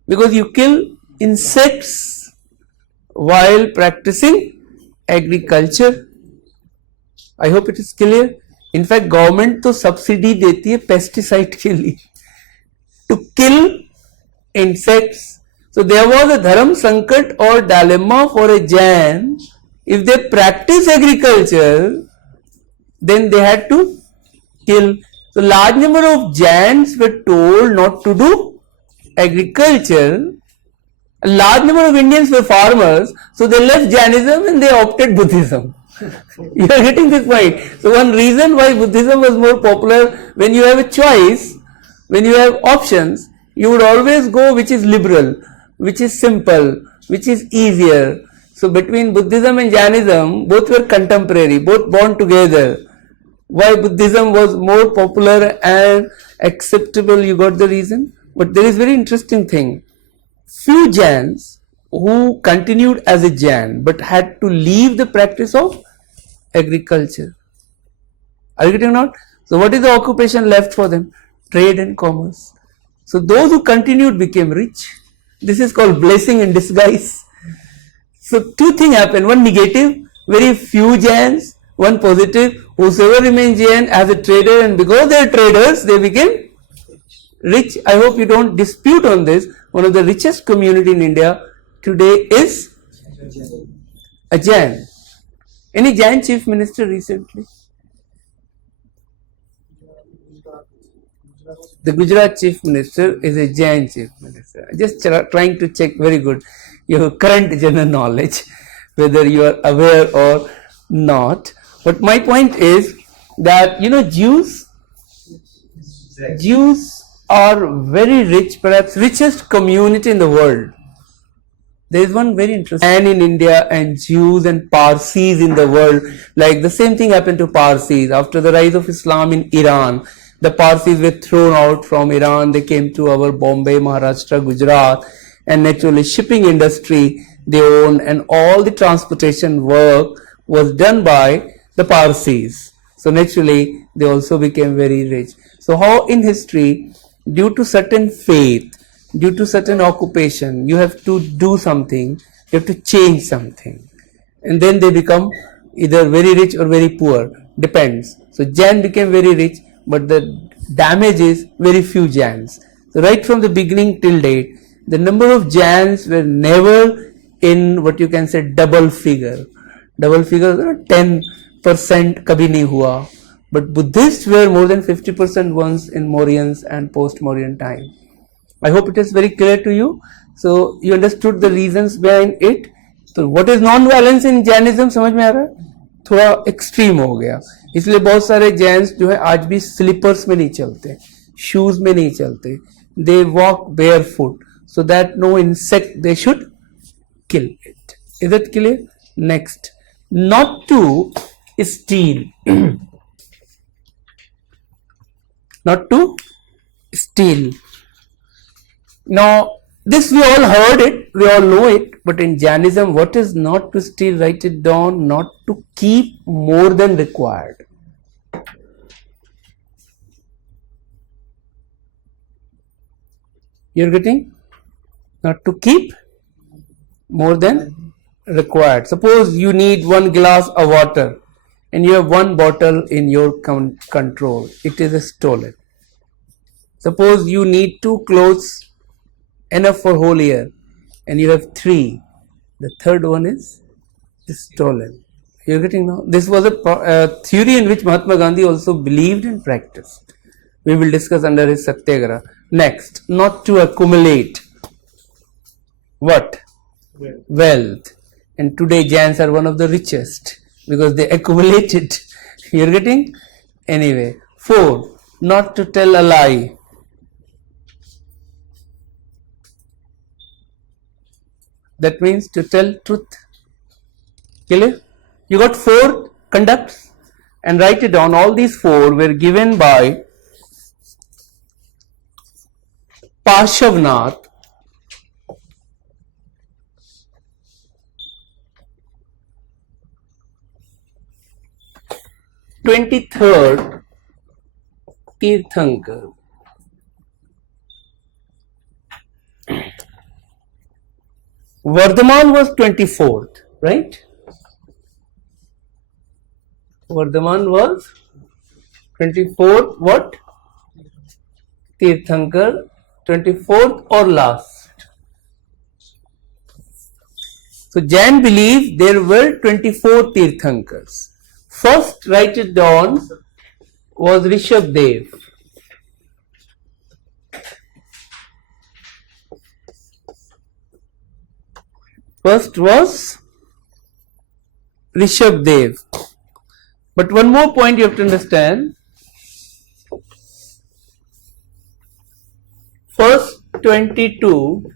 Because you kill insects while practicing agriculture. I hope it is clear. In fact, government तो subsidy देती है pesticide के लिए to kill insects. So there was a dharma sankat or dilemma for a Jain. If they practice agriculture, then they had to kill. So large number of Jains were told not to do agriculture. A large number of Indians were farmers, so they left Jainism and they opted Buddhism. You are getting this point. So one reason why Buddhism was more popular, when you have a choice when you have options, you would always go which is liberal, which is simple, which is easier. So between Buddhism and Jainism, both were contemporary, both born together. Why Buddhism was more popular and acceptable, you got the reason. But there is very interesting thing. Few Jains who continued as a Jain but had to leave the practice of agriculture. Are you getting or not? So what is the occupation left for them? Trade and commerce. So those who continued became rich. This is called blessing in disguise. So two things happen. One negative, very few Jains. One positive, whosoever remains Jain as a trader, and because they are traders, they became rich. I hope you don't dispute on this. One of the richest community in India today is a Jain. Any Jain chief minister recently? The Gujarat chief minister is a Jain chief minister. Just trying to check, very good, your current general knowledge, whether you are aware or not. But my point is that, Jews are very rich, perhaps richest community in the world. There is one very interesting, and in India and Jews and Parsis in the world, like the same thing happened to Parsis after the rise of Islam in Iran. The Parsis were thrown out from Iran. They came to our Bombay, Maharashtra, Gujarat, and naturally shipping industry they owned, and all the transportation work was done by the Parsis. So naturally they also became very rich. So how in history, due to certain faith, due to certain occupation, you have to do something, you have to change something, and then they become either very rich or very poor, depends. So Jain became very rich, but the damage is very few Jains. So right from the beginning till date, the number of Jains were never in what you can say double figure. Double figure, 10% kabhi nahi hua. But Buddhists were more than 50% once in Mauryans and post-Mauryan time. I hope it is very clear to you. So you understood the reasons behind it. So what is non-violence in Jainism, समझ में आ रहा है? थोड़ा extreme हो गया, इसलिए बहुत सारे जैन्स जो है आज भी स्लीपर्स में नहीं चलते, शूज में नहीं चलते, they walk barefoot so that no insect they should kill it. Is it clear? Next, not to steal. Not to steal. Now this we all heard it, we all know it, but in Jainism what is not to steal? Write it down. Not to keep more than required. You're getting? Not to keep more than required. Suppose you need 1 glass of water and you have 1 bottle in your control, it is stolen. Suppose you need 2 clothes enough for whole year and you have 3, the third one is stolen. You're getting now? This was a theory in which Mahatma Gandhi also believed and practiced. We will discuss under his Satyagraha. Next, not to accumulate what? Wealth. And today Jains are one of the richest because they accumulated. You're getting? Anyway. 4, not to tell a lie. That means to tell truth. Clear? You got 4 conducts and write it down. All these 4 were given by Pashavnath, (23rd) Tirthankar. Vardhaman was 24th, right? Vardhaman was 24th, what? Tirthankar, 24th or last. So Jain believe there were 24 Tirthankars. First, write it down, was Rishabdev. First was Rishabdev. But one more point you have to understand. 22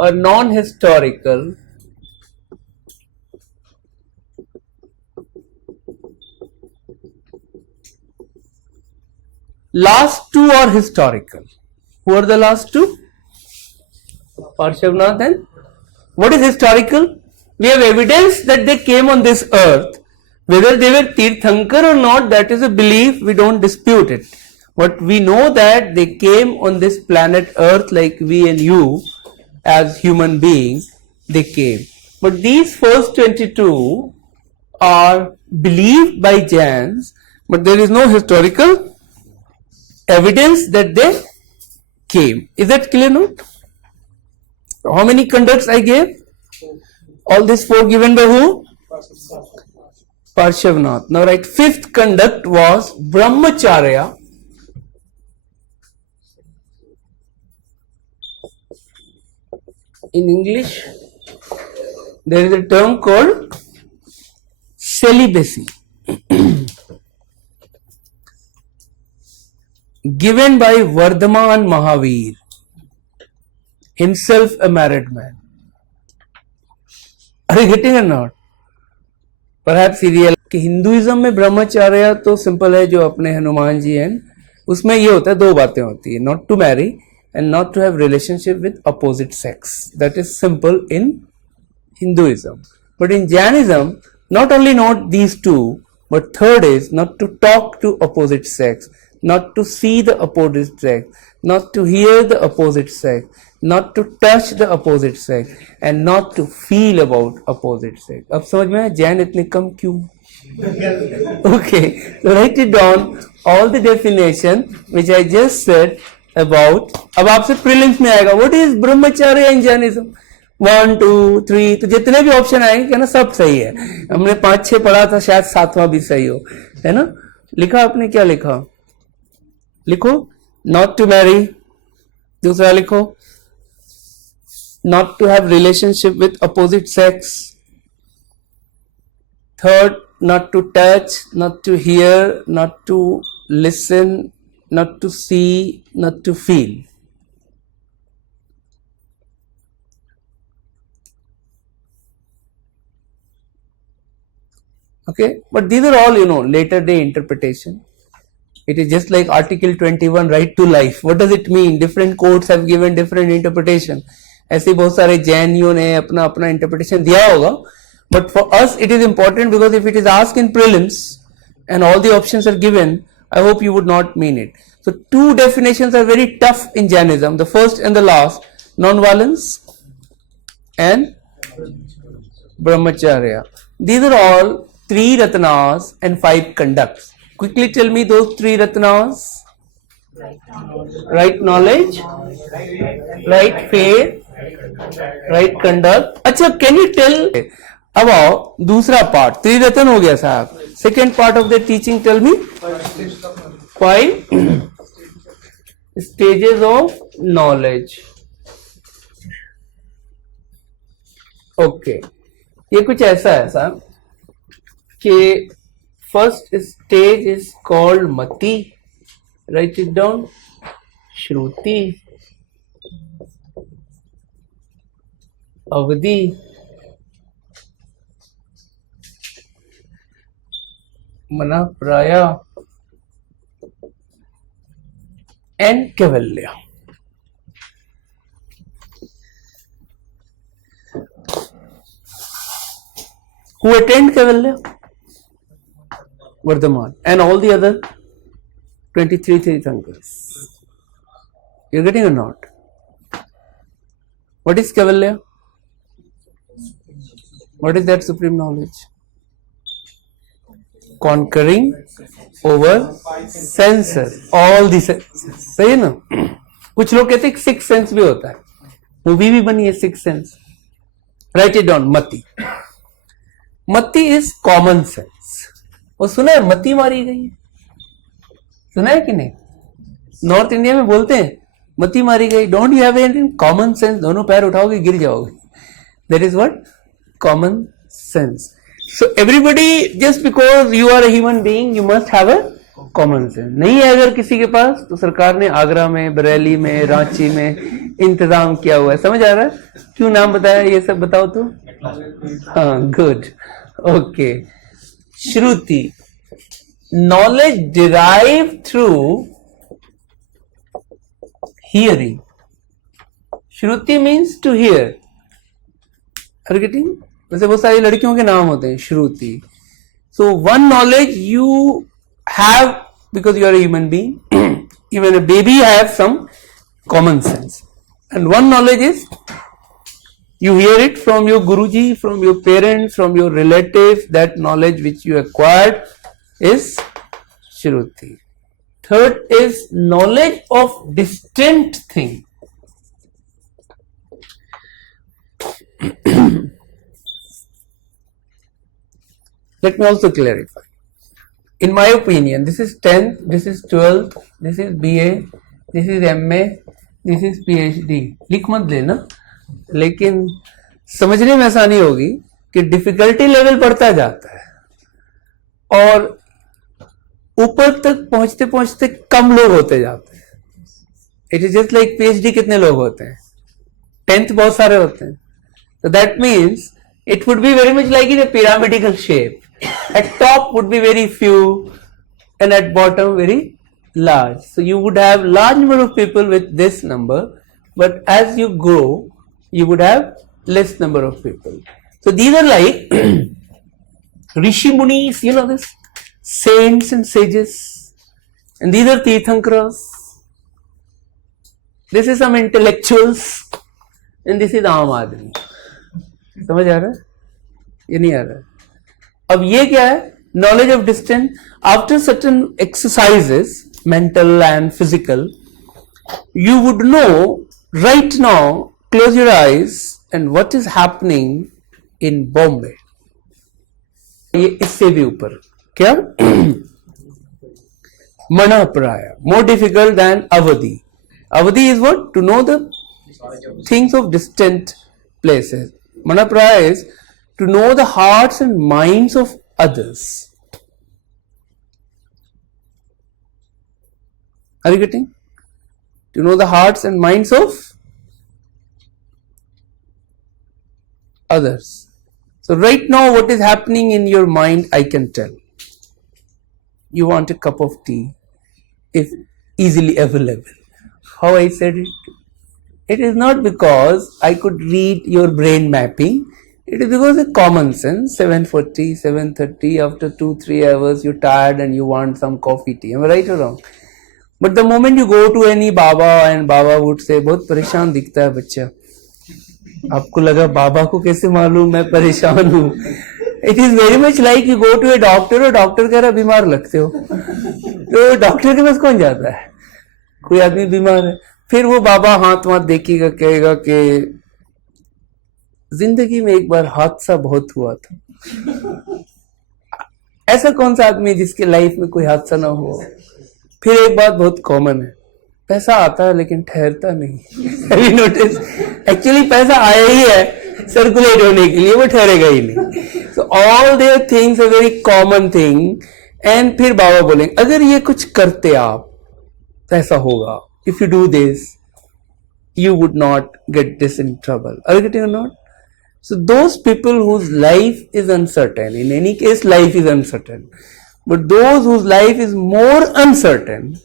are non-historical, last two are historical. Who are the last two? Parshavnath and what is historical? We have evidence that they came on this earth. Whether they were Tirthankar or not, that is a belief, we don't dispute it. But we know that they came on this planet earth like we and you as human beings, they came. But these first 22 are believed by Jains, but there is no historical evidence that they came. Is that clear now? How many conducts I gave? All these four given by who? Parshavnath. Now write fifth conduct was Brahmacharya. In English, there is a term called celibacy. Given by Vardhaman Mahavir, himself a married man. Are you getting or not? Perhaps he realized कि Hinduism में ब्रह्मचार्य तो simple है, जो अपने हनुमान जी हैं उसमें ये होता है, दो बातें होती है, not to marry and not to have relationship with opposite sex. That is simple in Hinduism. But in Jainism, not only not these two, but third is not to talk to opposite sex, not to see the opposite sex, not to hear the opposite sex, not to touch the opposite sex, and not to feel about opposite sex. अब समझ में आया जैन इतने कम क्यों? Okay, so write it down, all the definition which I just said about. अब आपसे prelims में आएगा, what is brahmacharya in Jainism? 1, 2, 3, तो जितने भी ऑप्शन आएंगे क्या ना, सब सही है. हमने 5-6 पढ़ा था, शायद 7वां भी सही हो, है ना. लिखा आपने, क्या लिखा? लिखो नॉट टू मैरी. दूसरा लिखो not to have relationship with opposite sex. Third not to touch, not to hear, not to listen, not to see, not to feel. Okay, but these are all, later day interpretation. It is just like Article 21, right to life. What does it mean? Different courts have given different interpretation. ऐसे बहुत सारे जैनियों ने अपना अपना interpretation दिया होगा. But for us it is important because if it is asked in prelims and all the options are given, I hope you would not mean it. So two definitions are very tough in Jainism. The first and the last, non-violence and brahmacharya. These are all 3 ratnas and 5 conducts. Quickly tell me those 3 ratnas. Right knowledge, right faith, right conduct. अच्छा, can you tell about दूसरा part? 3 रत्न हो गया साहब. Second part of the teaching, tell me. 5 stages of knowledge. Okay, ये कुछ ऐसा है साहब कि first stage is called mati. Write it down. Shruti, avdi, manapraya and kavalya. Who attend kavalya? Vardhaman and all the other 23 Tirthankars. You're getting or not? What is Kavalya? What is that supreme knowledge? Conquering over senses, all the senses. सही है ना? कुछ लोग कहते हैं six sense भी होता है, मूवी भी बनी है six sense. Right it down. मति. मति इज कॉमन सेंस. वो सुना है मती मारी गई है? सुना है कि नहीं? नॉर्थ इंडिया में बोलते हैं मती मारी गई. Don't you have any common sense? दोनों पैर उठाओगे गिर जाओगे. That is what common sense. So everybody, just because you are a human being, you must have a common sense नहीं है अगर किसी के पास, तो सरकार ने आगरा में, बरेली में, रांची में इंतजाम किया हुआ है। समझ आ रहा है? क्यों नाम बताया ये सब बताओ तो। हाँ, good, okay. Shruti, knowledge derive through hearing. Shruti means to hear. Are getting? वैसे बहुत सारी लड़कियों के नाम होते हैं Shruti. So one knowledge you have because you are a human being. Even a baby have some common sense, and one knowledge is you hear it from your guruji, from your parents, from your relatives. That knowledge which you acquired is shruti. Third is knowledge of distant thing. Let me also clarify. In my opinion, this is 10th, this is 12th, this is BA, this is MA, this is PhD. लिख मत लेना, लेकिन समझने में आसानी होगी कि difficulty level बढ़ता जाता है और ऊपर तक पहुंचते पहुंचते कम लोग होते जाते हैं। It is just like PhD कितने लोग होते हैं? 10th बहुत सारे होते हैं। So that means it would be very much like in a pyramidal shape. At top would be very few and at bottom very large. So you would have large number of people with this number, but as you grow, you would have less number of people. So these are like Rishi Munis, you know this, saints and sages, and these are Tirthankaras. This is some intellectuals, and this is आम आदमी। समझ आ रहा है? ये नहीं आ रहा है। अब ये क्या है? Knowledge of distance. After certain exercises, mental and physical, you would know right now, close your eyes, and what is happening in Bombay. ये इससे भी ऊपर क्या? Manapuraya, more difficult than Avadi. Avadi is what? To know the things of distant places. Manapuraya is to know the hearts and minds of others. Are you getting? To know the hearts and minds of others. So right now what is happening in your mind, I can tell. You want a cup of tea, if easily available. How I said it? It is not because I could read your brain mapping. It is because of common sense. 7:40, 7:30, after 2-3 hours you're tired and you want some coffee tea. Am I right or wrong? But the moment you go to any Baba and Baba would say, बहुत परेशान दिखता है बच्चा। आपको लगा बाबा को कैसे मालूम मैं परेशान हूँ? It is very much like you go to a doctor और डॉक्टर कह रहा बीमार लगते हो, तो डॉक्टर के पास कौन जाता है? कोई आदमी बीमार है, फिर वो बाबा हाथ वाथ देखेगा, कहेगा कि जिंदगी में एक बार हादसा बहुत हुआ था। ऐसा कौन सा आदमी जिसके लाइफ में कोई हादसा ना हुआ? फिर एक बात बहुत कॉमन है, पैसा आता है लेकिन ठहरता नहीं। Have you noticed? एक्चुअली पैसा आया ही है सर्कुलेट होने के लिए, वो ठहरेगा ही नहीं। So all their things are very common thing. And फिर बाबा बोलेंगे अगर ये कुछ करते आप तो ऐसा होगा। If you do this, you would not get this in trouble. Are you getting or not? So those people whose life is uncertain, in any case life is uncertain, but those whose life is more uncertain,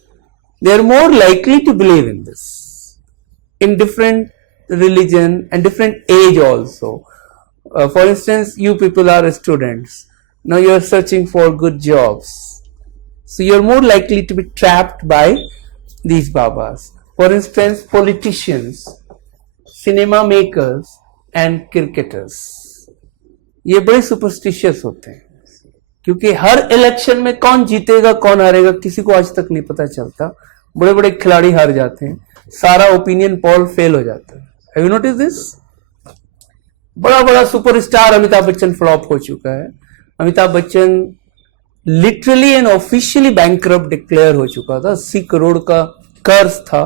they are more likely to believe in this, in different religion and different age also. For instance, you people are students, now you are searching for good jobs, so you are more likely to be trapped by these babas. For instance, politicians, cinema makers and cricketers, ये बड़े superstitious होते हैं, क्योंकि हर election में कौन जीतेगा कौन हारेगा किसी को आज तक नहीं पता चलता। बड़े बड़े खिलाड़ी हार जाते हैं, सारा ओपिनियन पोल फेल हो जाता है। Have you notice this? बड़ा बड़ा सुपरस्टार अमिताभ बच्चन फ्लॉप हो चुका है। Amitabh Bachchan literally and officially bankrupt declare हो चुका था। 80 करोड़ का कर्ज था,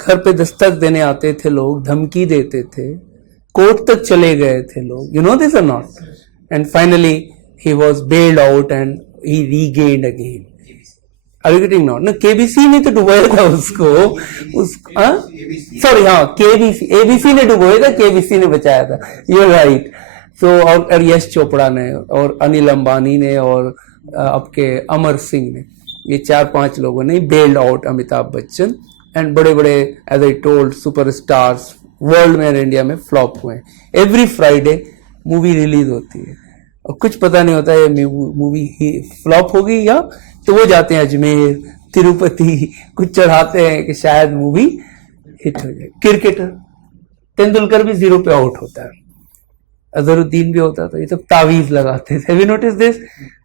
घर पे दस्तक देने आते थे लोग, धमकी देते थे, कोर्ट तक चले गए थे लोग। यू नो दिस और not? And finally he was bailed out and he regained again. Are you getting now? No, KBC ने तो डुबोया था उसको, सॉरी हाँ KBC, ABC ने डुबोया था, KBC ने बचाया था. You're right. So और यश चोपड़ा ने और अनिल अंबानी ने और आपके अमर सिंह ने, ये 4-5 लोगों ने bailed out Amitabh Bachchan. And बड़े बड़े as I told superstars world में और इंडिया में फ्लॉप हुए हैं. एवरी फ्राइडे मूवी रिलीज होती है और कुछ पता नहीं होता है मूवी फ्लॉप होगी या, तो वो जाते हैं अजमेर, तिरुपति, कुछ चढ़ाते हैं कि शायद मूवी हिट हो जाए. क्रिकेटर तेंदुलकर भी 0 पे आउट होता है, अजहरुद्दीन भी होता था, ये सब तावीज लगाते थे. Have you notice this?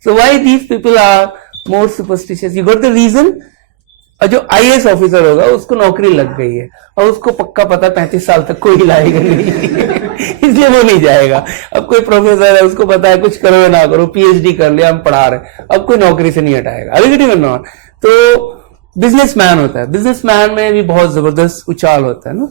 So why these people are more superstitious? You got the reason. जो आईएएस ऑफिसर होगा उसको नौकरी लग गई है और उसको पक्का पता 35 साल तक कोई लाएगा नहीं इसलिए वो नहीं जाएगा. अब कोई प्रोफेसर है, उसको पता है कुछ करो या ना करो, पीएचडी कर लिया, हम पढ़ा रहे, अब कोई नौकरी से नहीं हटाएगा. अभी गेटिंग नॉट. तो बिजनेसमैन होता है, बिजनेसमैन में भी बहुत जबरदस्त उछाल होता है ना,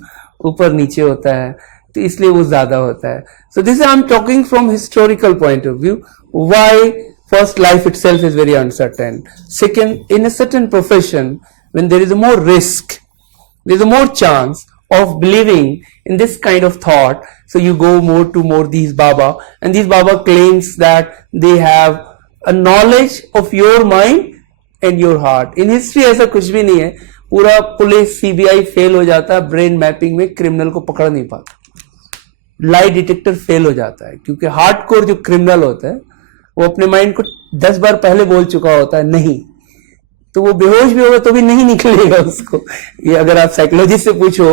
ऊपर नीचे होता है, तो इसलिए वो ज्यादा होता है. So this I am talking from historical point of view. Why? First, life itself is very uncertain. Second, in a certain profession, when there is a more risk, there is a more chance of believing in this kind of thought. So you go more these Baba, and these Baba claims that they have a knowledge of your mind and your heart. In history ऐसा कुछ भी नहीं है. पूरा police CBI fail हो जाता है brain mapping में, क्रिमिनल को पकड़ नहीं पाता. लाई डिटेक्टर फेल हो जाता है क्योंकि हार्डकोर जो क्रिमिनल होता है वो अपने माइंड को 10 बार पहले बोल चुका होता है नहीं, तो वो बेहोश भी होगा तो भी नहीं निकलेगा उसको. ये अगर आप साइकोलॉजिस्ट से पूछो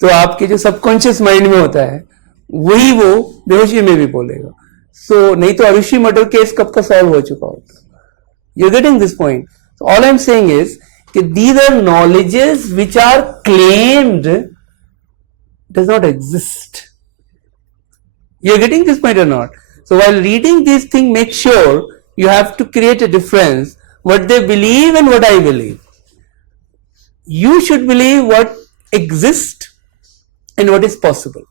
तो आपके जो सबकॉन्शियस माइंड में होता है वही वो बेहोशी में भी बोलेगा. सो नहीं तो अरुषि मर्डर केस कब का सॉल्व हो चुका होता. You getting this point? All I am saying is कि these are knowledges which are claimed does not exist. You are getting this point और not? So while reading these things, make sure you have to create a difference what they believe and what I believe. You should believe what exists and what is possible.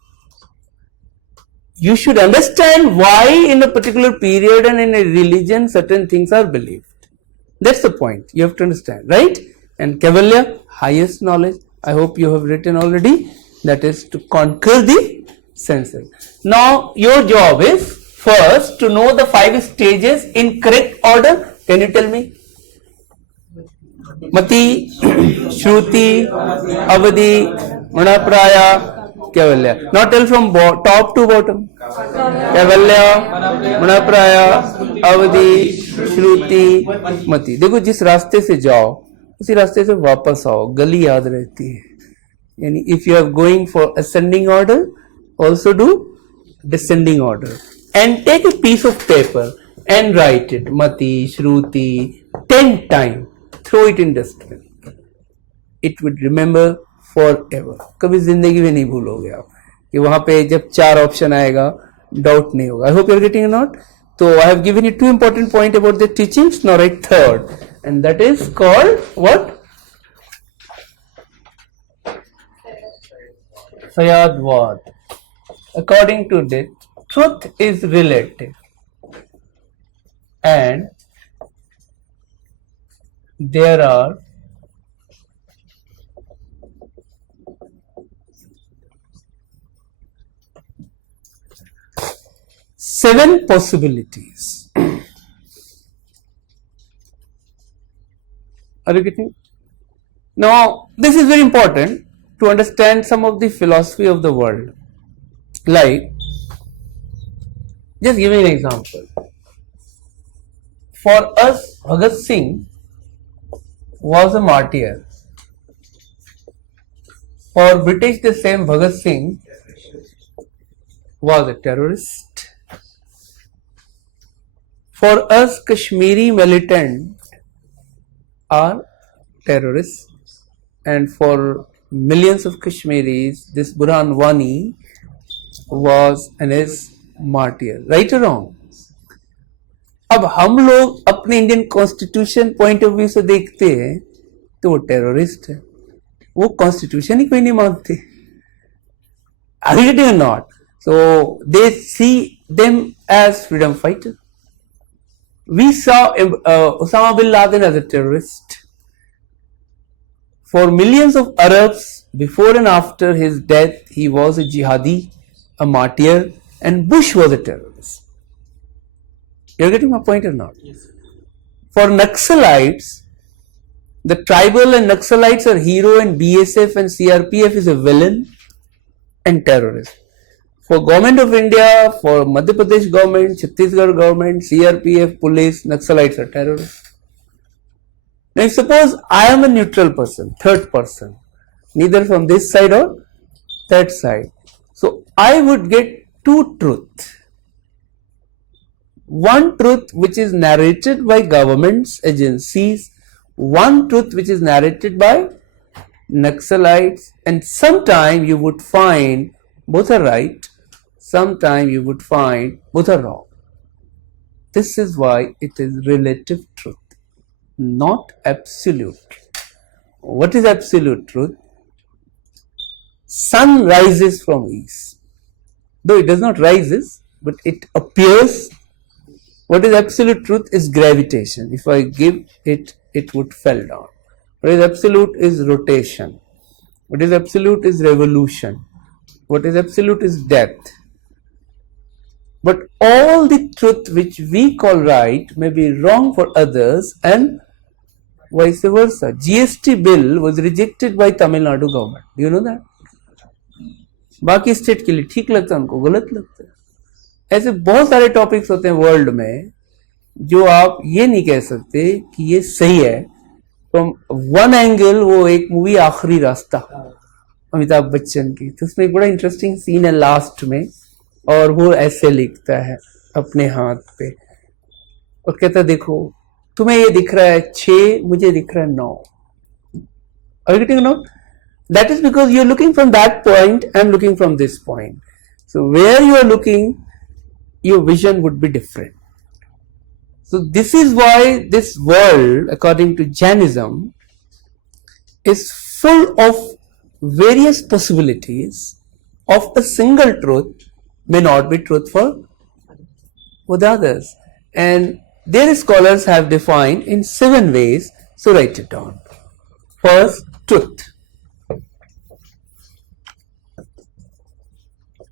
You should understand why in a particular period and in a religion certain things are believed. That's the point. You have to understand, right? And Cavalya, highest knowledge, I hope you have written already, that is to conquer the senses. Now your job is first to know the 5 stages in correct order. Can you tell me? Mati, Shruti, Avadi, Manapraya, Kavalya. Now tell from top to bottom. Kavalya, Manapraya, Avadi, Shruti, Mati. देखो जिस रास्ते से जाओ उसी रास्ते से वापस आओ, गली याद रहती है. यानी if you are going for ascending order, also do descending order. And take a piece of paper and write it Mati, Shruti 10 times. Throw it in dustbin. It would remember forever. कभी जिंदगी में नहीं भूलोगे आप कि वहां पे जब 4 option आएगा डाउट नहीं होगा. I hope you are getting it not. So I have given you 2 important points about the teachings. Now write third, and that is called what? Sayadwad. According to this, truth is relative and there are seven possibilities. Are you getting? Now this is very important to understand some of the philosophy of the world. Like, just give me an example. For us, Bhagat Singh was a martyr. For British, the same Bhagat Singh was a terrorist. For us, Kashmiri militant are terrorists, and for millions of Kashmiris, this Burhan Wani was and is martyr. Right or wrong? अब हम लोग अपने Indian constitution point of view से देखते हैं तो वो terrorist है, वो कॉन्स्टिट्यूशन ही कोई नहीं मानते. Are you getting or not? So they see them as freedom fighter. We saw Osama bin Laden as a terrorist. For millions of Arabs, before and after his death, he was a jihadi, a martyr, and Bush was a terrorist. You're getting my point or not? Yes. For Naxalites, the tribal and Naxalites are hero, and BSF and CRPF is a villain and terrorist. For Government of India, for Madhya Pradesh government, Chhattisgarh government, CRPF, police, Naxalites are terrorists. Now suppose I am a neutral person, third person, neither from this side or that side. So I would get two truths. One truth which is narrated by governments, agencies, one truth which is narrated by Naxalites, and sometime you would find both are right, sometime you would find both are wrong. This is why it is relative truth, not absolute. What is absolute truth? Sun rises from east. Though it does not rises, but it appears. What is absolute truth is gravitation. If I give it, it would fall down. What is absolute is rotation. What is absolute is revolution. What is absolute is death. But all the truth which we call right may be wrong for others, and vice versa. GST bill was rejected by Tamil Nadu government. Do you know that? बाकी state के लिए ठीक लगता है, उनको गलत लगता है. ऐसे बहुत सारे टॉपिक्स होते हैं वर्ल्ड में जो आप ये नहीं कह सकते कि ये सही है. फ्रॉम वन एंगल वो एक मूवी आखिरी रास्ता अमिताभ बच्चन की, तो उसमें एक बड़ा इंटरेस्टिंग सीन है लास्ट में, और वो ऐसे लिखता है अपने हाथ पे और कहता है देखो तुम्हें ये दिख रहा है 6, मुझे दिख रहा है 9. Are you getting now? That is because you are looking from that point, I am looking from this point. So where you are looking, your vision would be different. So this is why this world, according to Jainism, is full of various possibilities of a single truth may not be truth for the others. And their scholars have defined in 7 ways, so write it down. First, truth.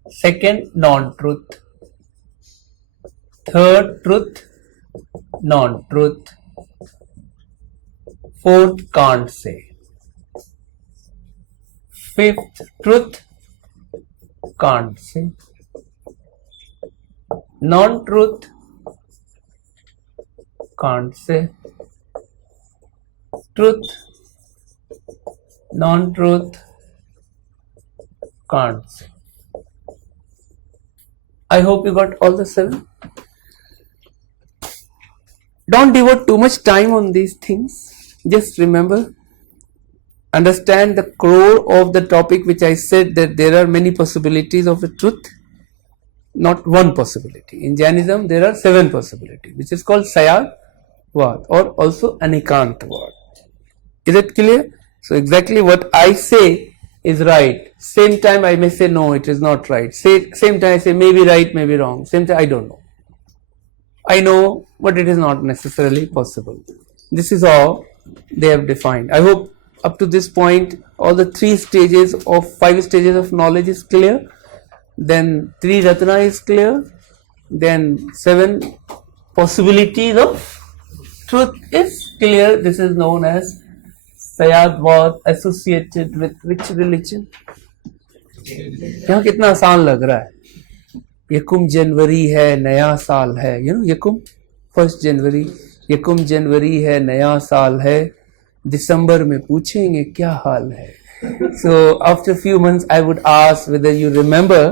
Second, non-truth. Third, truth, non-truth. Fourth, can't say. Fifth, truth, can't say. Non-truth, can't say. Truth, non-truth, can't say. I hope you got all the 7. Don't devote too much time on these things. Just remember, understand the core of the topic which I said, that there are many possibilities of a truth, not one possibility. In Jainism, there are 7 possibilities, which is called Sayad Vad, or also Anikant Vad. Is it clear? So exactly what I say is right. Same time I may say no, it is not right. Same time I say maybe right, maybe wrong. Same time I don't know. I know, but it is not necessarily possible. This is how they have defined. I hope up to this point all the 3 stages of 5 stages of knowledge is clear. Then 3 Ratna is clear. Then 7 possibilities of truth is clear. This is known as Sayad Vad, associated with which religion? यहाँ कितना आसान लग रहा है. यकुम जनवरी है, नया साल है. You know, यकुम 1 जनवरी, यकुम जनवरी है, नया साल है. दिसंबर में पूछेंगे क्या हाल है. So after a few months I would ask whether you remember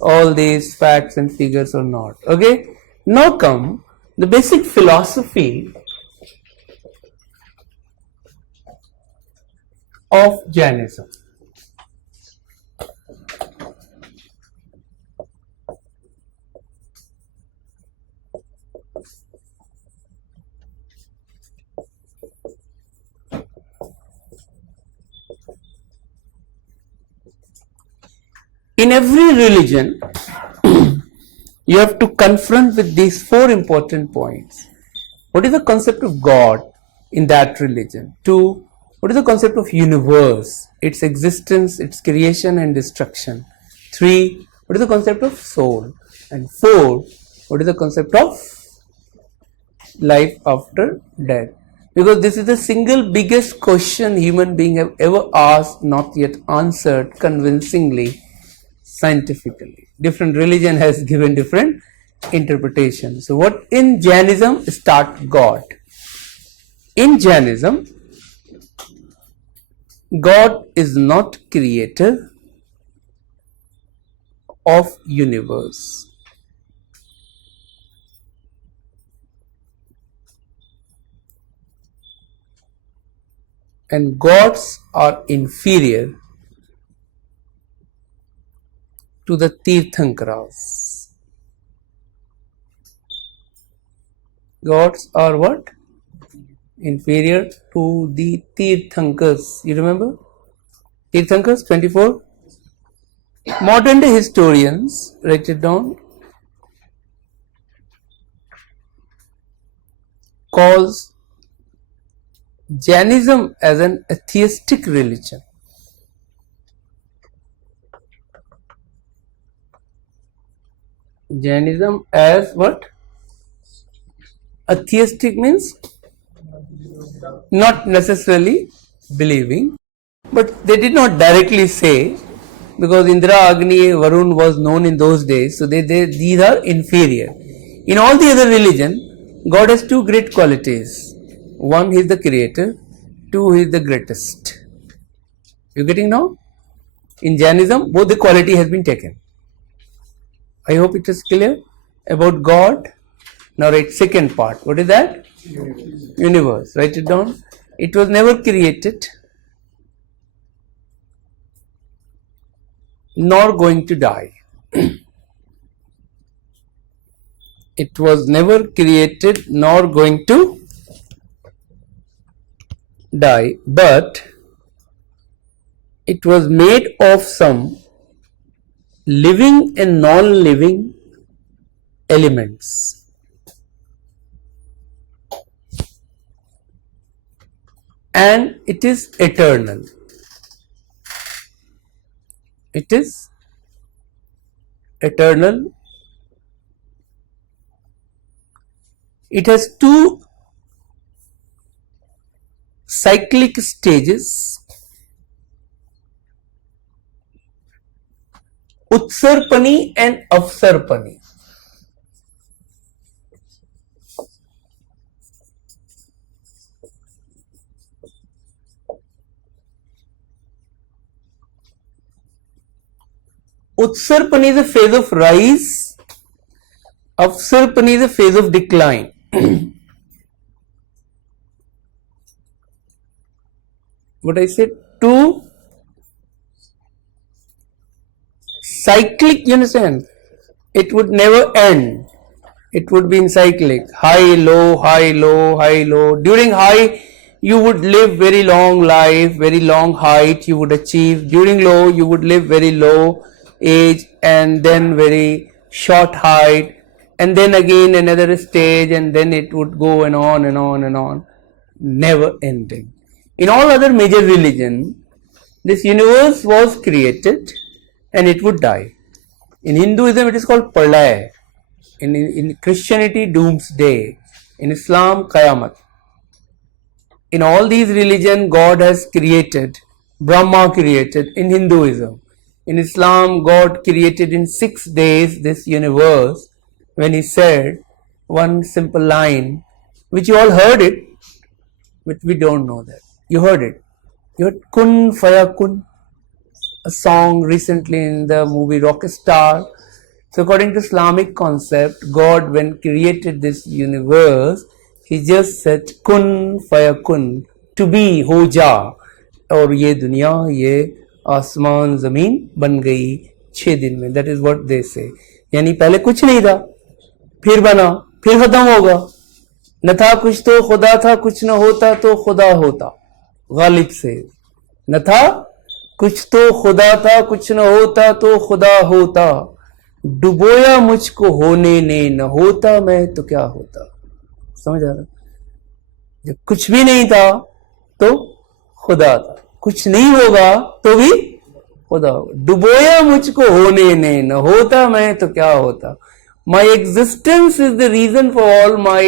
all these facts and figures or not. Okay, now come the basic philosophy of Jainism. In every religion, you have to confront with these 4 important points. What is the concept of God in that religion? 2. What is the concept of universe? Its existence, its creation and destruction. 3. What is the concept of soul? And 4. What is the concept of life after death? Because this is the single biggest question human being have ever asked, not yet answered convincingly, scientifically. Different religion has given different interpretations. So what in Jainism? Start God. In Jainism, God is not creator of universe. And gods are inferior to the Tirthankaras. Gods are what? Inferior to the Tirthankars. You remember? Tirthankars 24. Modern day historians, write it down, calls Jainism as an atheistic religion. Jainism as what? Atheistic means not necessarily believing, but they did not directly say, because Indra, Agni, Varun was known in those days, so these are inferior. In all the other religion, God has two great qualities. One, He is the creator. Two, He is the greatest. You getting now? In Jainism, both the quality has been taken. I hope it is clear about God. Now write second part. What is that? Universe. Write it down. It was never created, nor going to die. It was never created nor going to die, but it was made of some living and non-living elements. And it is eternal. It is eternal. It has two cyclic stages, Utsarpani and Avsarpani. Utsarpani is a phase of rise, Avsarpani is a phase of decline. What I said, two cyclic, you understand? It would never end. It would be in cyclic, high, low, high, low, high, low. During high, you would live very long life, very long height you would achieve. During low, you would live very low age and then very short height, and then again another stage, and then it would go and on and on and on, never ending. In all other major religions, this universe was created and it would die. In Hinduism, it is called Pralaya. In Christianity, Doomsday. In Islam, Qayamat. In all these religions, God has created, Brahma created. In Hinduism, in Islam, God created in 6 days this universe when He said one simple line, which you all heard it, but we don't know that. You heard it. You heard Kun Faya Kun, a song recently in the movie Rockstar. So according to Islamic concept, God, when created this universe, He just said Kun Faya Kun, to be, ho ja, और ये दुनिया ये आसमान जमीन बन गई 6 दिन में. That is what they say. यानी पहले कुछ नहीं था, फिर बना, फिर खत्म होगा. न था कुछ तो खुदा था, कुछ न होता तो खुदा होता. गालिब से न था कुछ तो खुदा था, कुछ न होता तो खुदा होता. डुबोया मुझको होने ने, न होता मैं तो क्या होता. समझ आ रहा? जब कुछ भी नहीं था तो खुदा था, कुछ नहीं होगा तो भी खुदा होगा। डुबोया मुझको होने ने, न होता मैं तो क्या होता। My existence is the reason for all my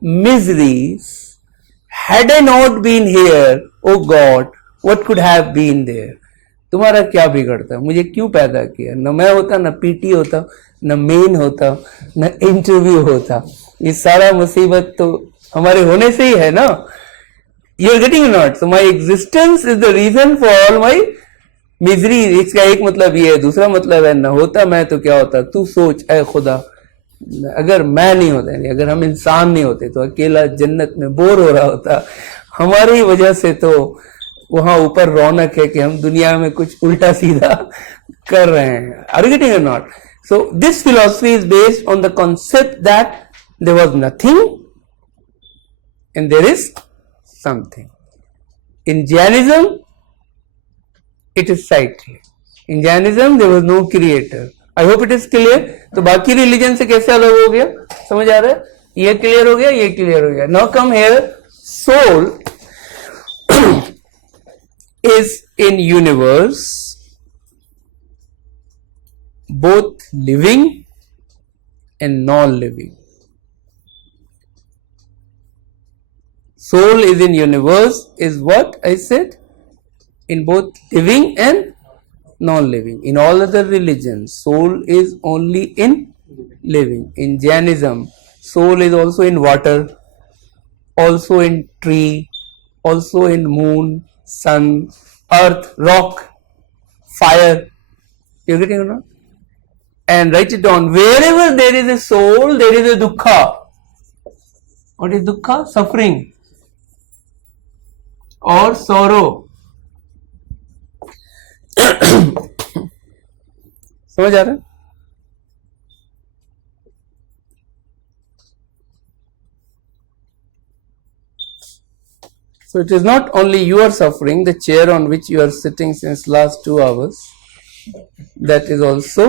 miseries. Had I not been here, oh God, what could have been there? तुम्हारा क्या बिगड़ता, मुझे क्यों पैदा किया? न मैं होता, न पीटी होता, न मेन होता, न इंटरव्यू होता। ये सारा मुसीबत तो हमारे होने से ही है ना। You are getting or not? So my existence is the reason for all my misery. इसका एक मतलब ये है, दूसरा मतलब है न होता मैं तो क्या होता। तू सोच ऐ खुदा, अगर मैं नहीं होता, यानी अगर हम इंसान नहीं होते तो अकेला जन्नत में बोर हो रहा होता। हमारी वजह से तो वहां ऊपर रौनक है कि हम दुनिया में कुछ उल्टा सीधा कर रहे हैं। Are you getting or not? So this philosophy is based on the concept that there was nothing and there is something. In Jainism it is sight. In Jainism there was no creator. I hope it is clear. तो बाकी religion से कैसे अलग हो गया, समझ आ रहा है? ये क्लियर हो गया, ये क्लियर हो गया। Now come here. Soul is in universe, both living and non-living. Soul is in universe is what I said? In both living and non-living. In all other religions, soul is only in living. In Jainism, soul is also in water, also in tree, also in moon, sun, earth, rock, fire. You getting or not? And write it down. Wherever there is a soul, there is a dukkha. What is dukkha? Suffering or sorrow. समझ आ रहा है? So it is not only you are suffering, the chair on which you are sitting since last 2 hours, that is also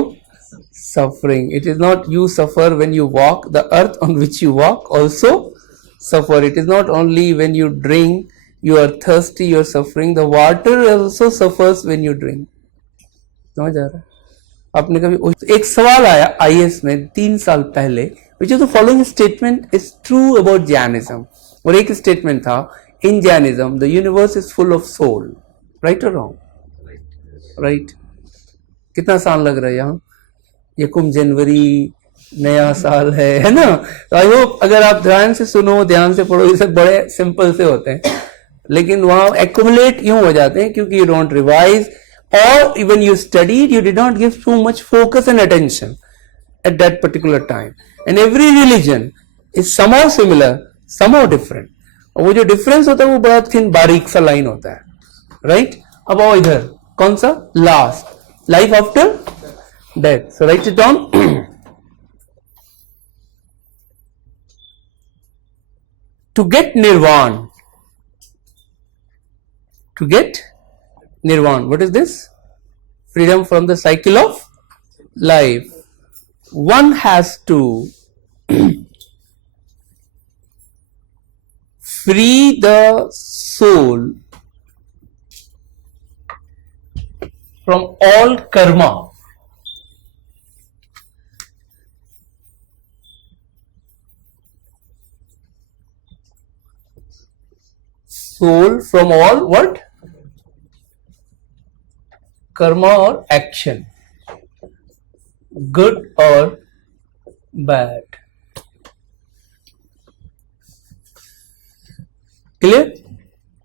suffering. It is not you suffer when you walk, the earth on which you walk also suffer. It is not only when you drink, you are thirsty, you are suffering, the water also suffers when you drink. समझ आ रहा है? आपने कभी एक सवाल आया IAS में 3 साल पहले, which is the following statement is true about Jainism. और एक स्टेटमेंट था, in Jainism the universe is full of soul. Right or wrong? Right. कितना साल लग रहा है यहाँ? ये कुंभ जनवरी नया साल है ना? तो आई होप अगर आप ध्यान से सुनो, ध्यान से पढ़ो, ये सब बड़े सिंपल से होते हैं, लेकिन वहां एक्यूमुलेट क्यों हो जाते हैं? क्योंकि you don't revise, or even you studied, you did not give too much focus and attention at that particular time. And every religion is somehow similar, somehow different. और वो जो डिफरेंस होता है वो बड़ा थिन बारीक सा लाइन होता है, राइट? अब आओ इधर, कौन सा? Last, life after death. So right it down. To get nirvana, to get nirvana, what is this? Freedom from the cycle of life. One has to free the soul from all karma. Soul from all what? Karma or action, good or bad. Clear?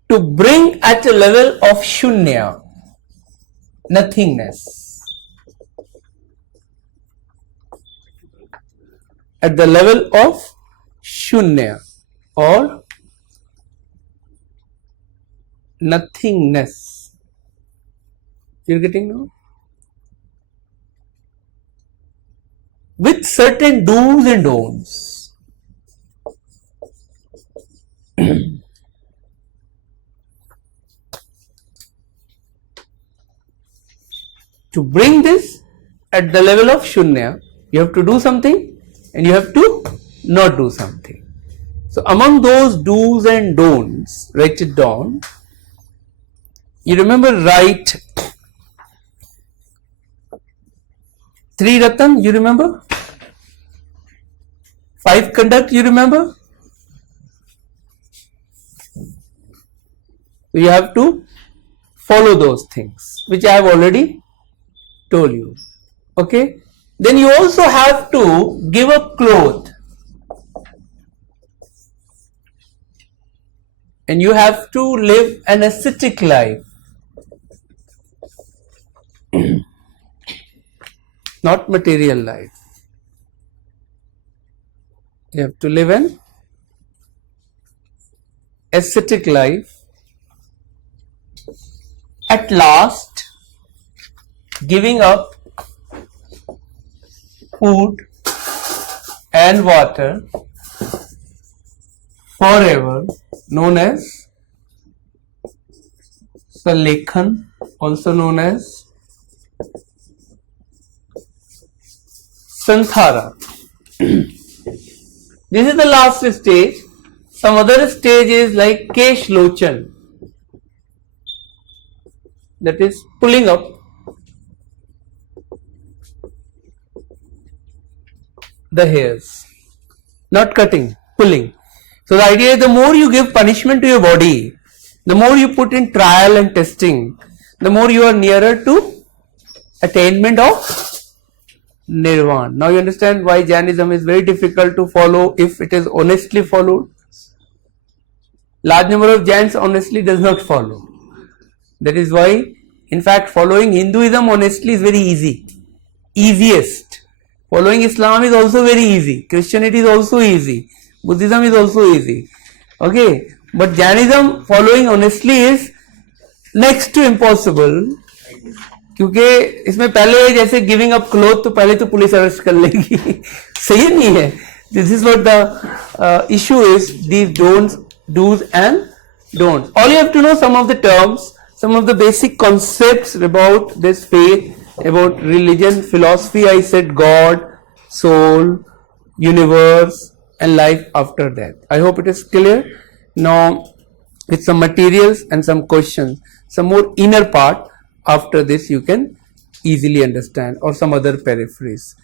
To bring at a level of shunya, nothingness, at the level of shunya or nothingness. You're getting now? With certain do's and don'ts. To bring this at the level of shunya, you have to do something and you have to not do something. So among those do's and don'ts, write it down. You remember right? Three Ratan, you remember? Five conduct, you remember? You have to follow those things, which I have already told you. Okay? Then you also have to give up clothes. And you have to live an ascetic life. Not material life. You have to live an ascetic life. At last, giving up food and water forever, known as Salekhan, also known as Santhara. This is the last stage. Some other stage is like Kesh Lochan, that is pulling up the hairs, not cutting, pulling. So the idea is the more you give punishment to your body, the more you put in trial and testing, the more you are nearer to attainment of Nirvana. Now you understand why Jainism is very difficult to follow if it is honestly followed. Large number of Jains honestly does not follow. That is why, in fact, following Hinduism honestly is very easy. Easiest. Following Islam is also very easy. Christianity is also easy. Buddhism is also easy. Okay. But Jainism following honestly is next to impossible. क्योंकि इसमें पहले जैसे giving up cloth तो पहले तो police arrest कर लेगी सही नहीं है. This is what the issue is, these don'ts, dos and don'ts. All you have to know some of the terms, some of the basic concepts about this faith, about religion, philosophy. I said God, soul, universe and life after death. I hope it is clear. Now with some materials and some questions, some more inner part after this you can easily understand, or some other paraphrase.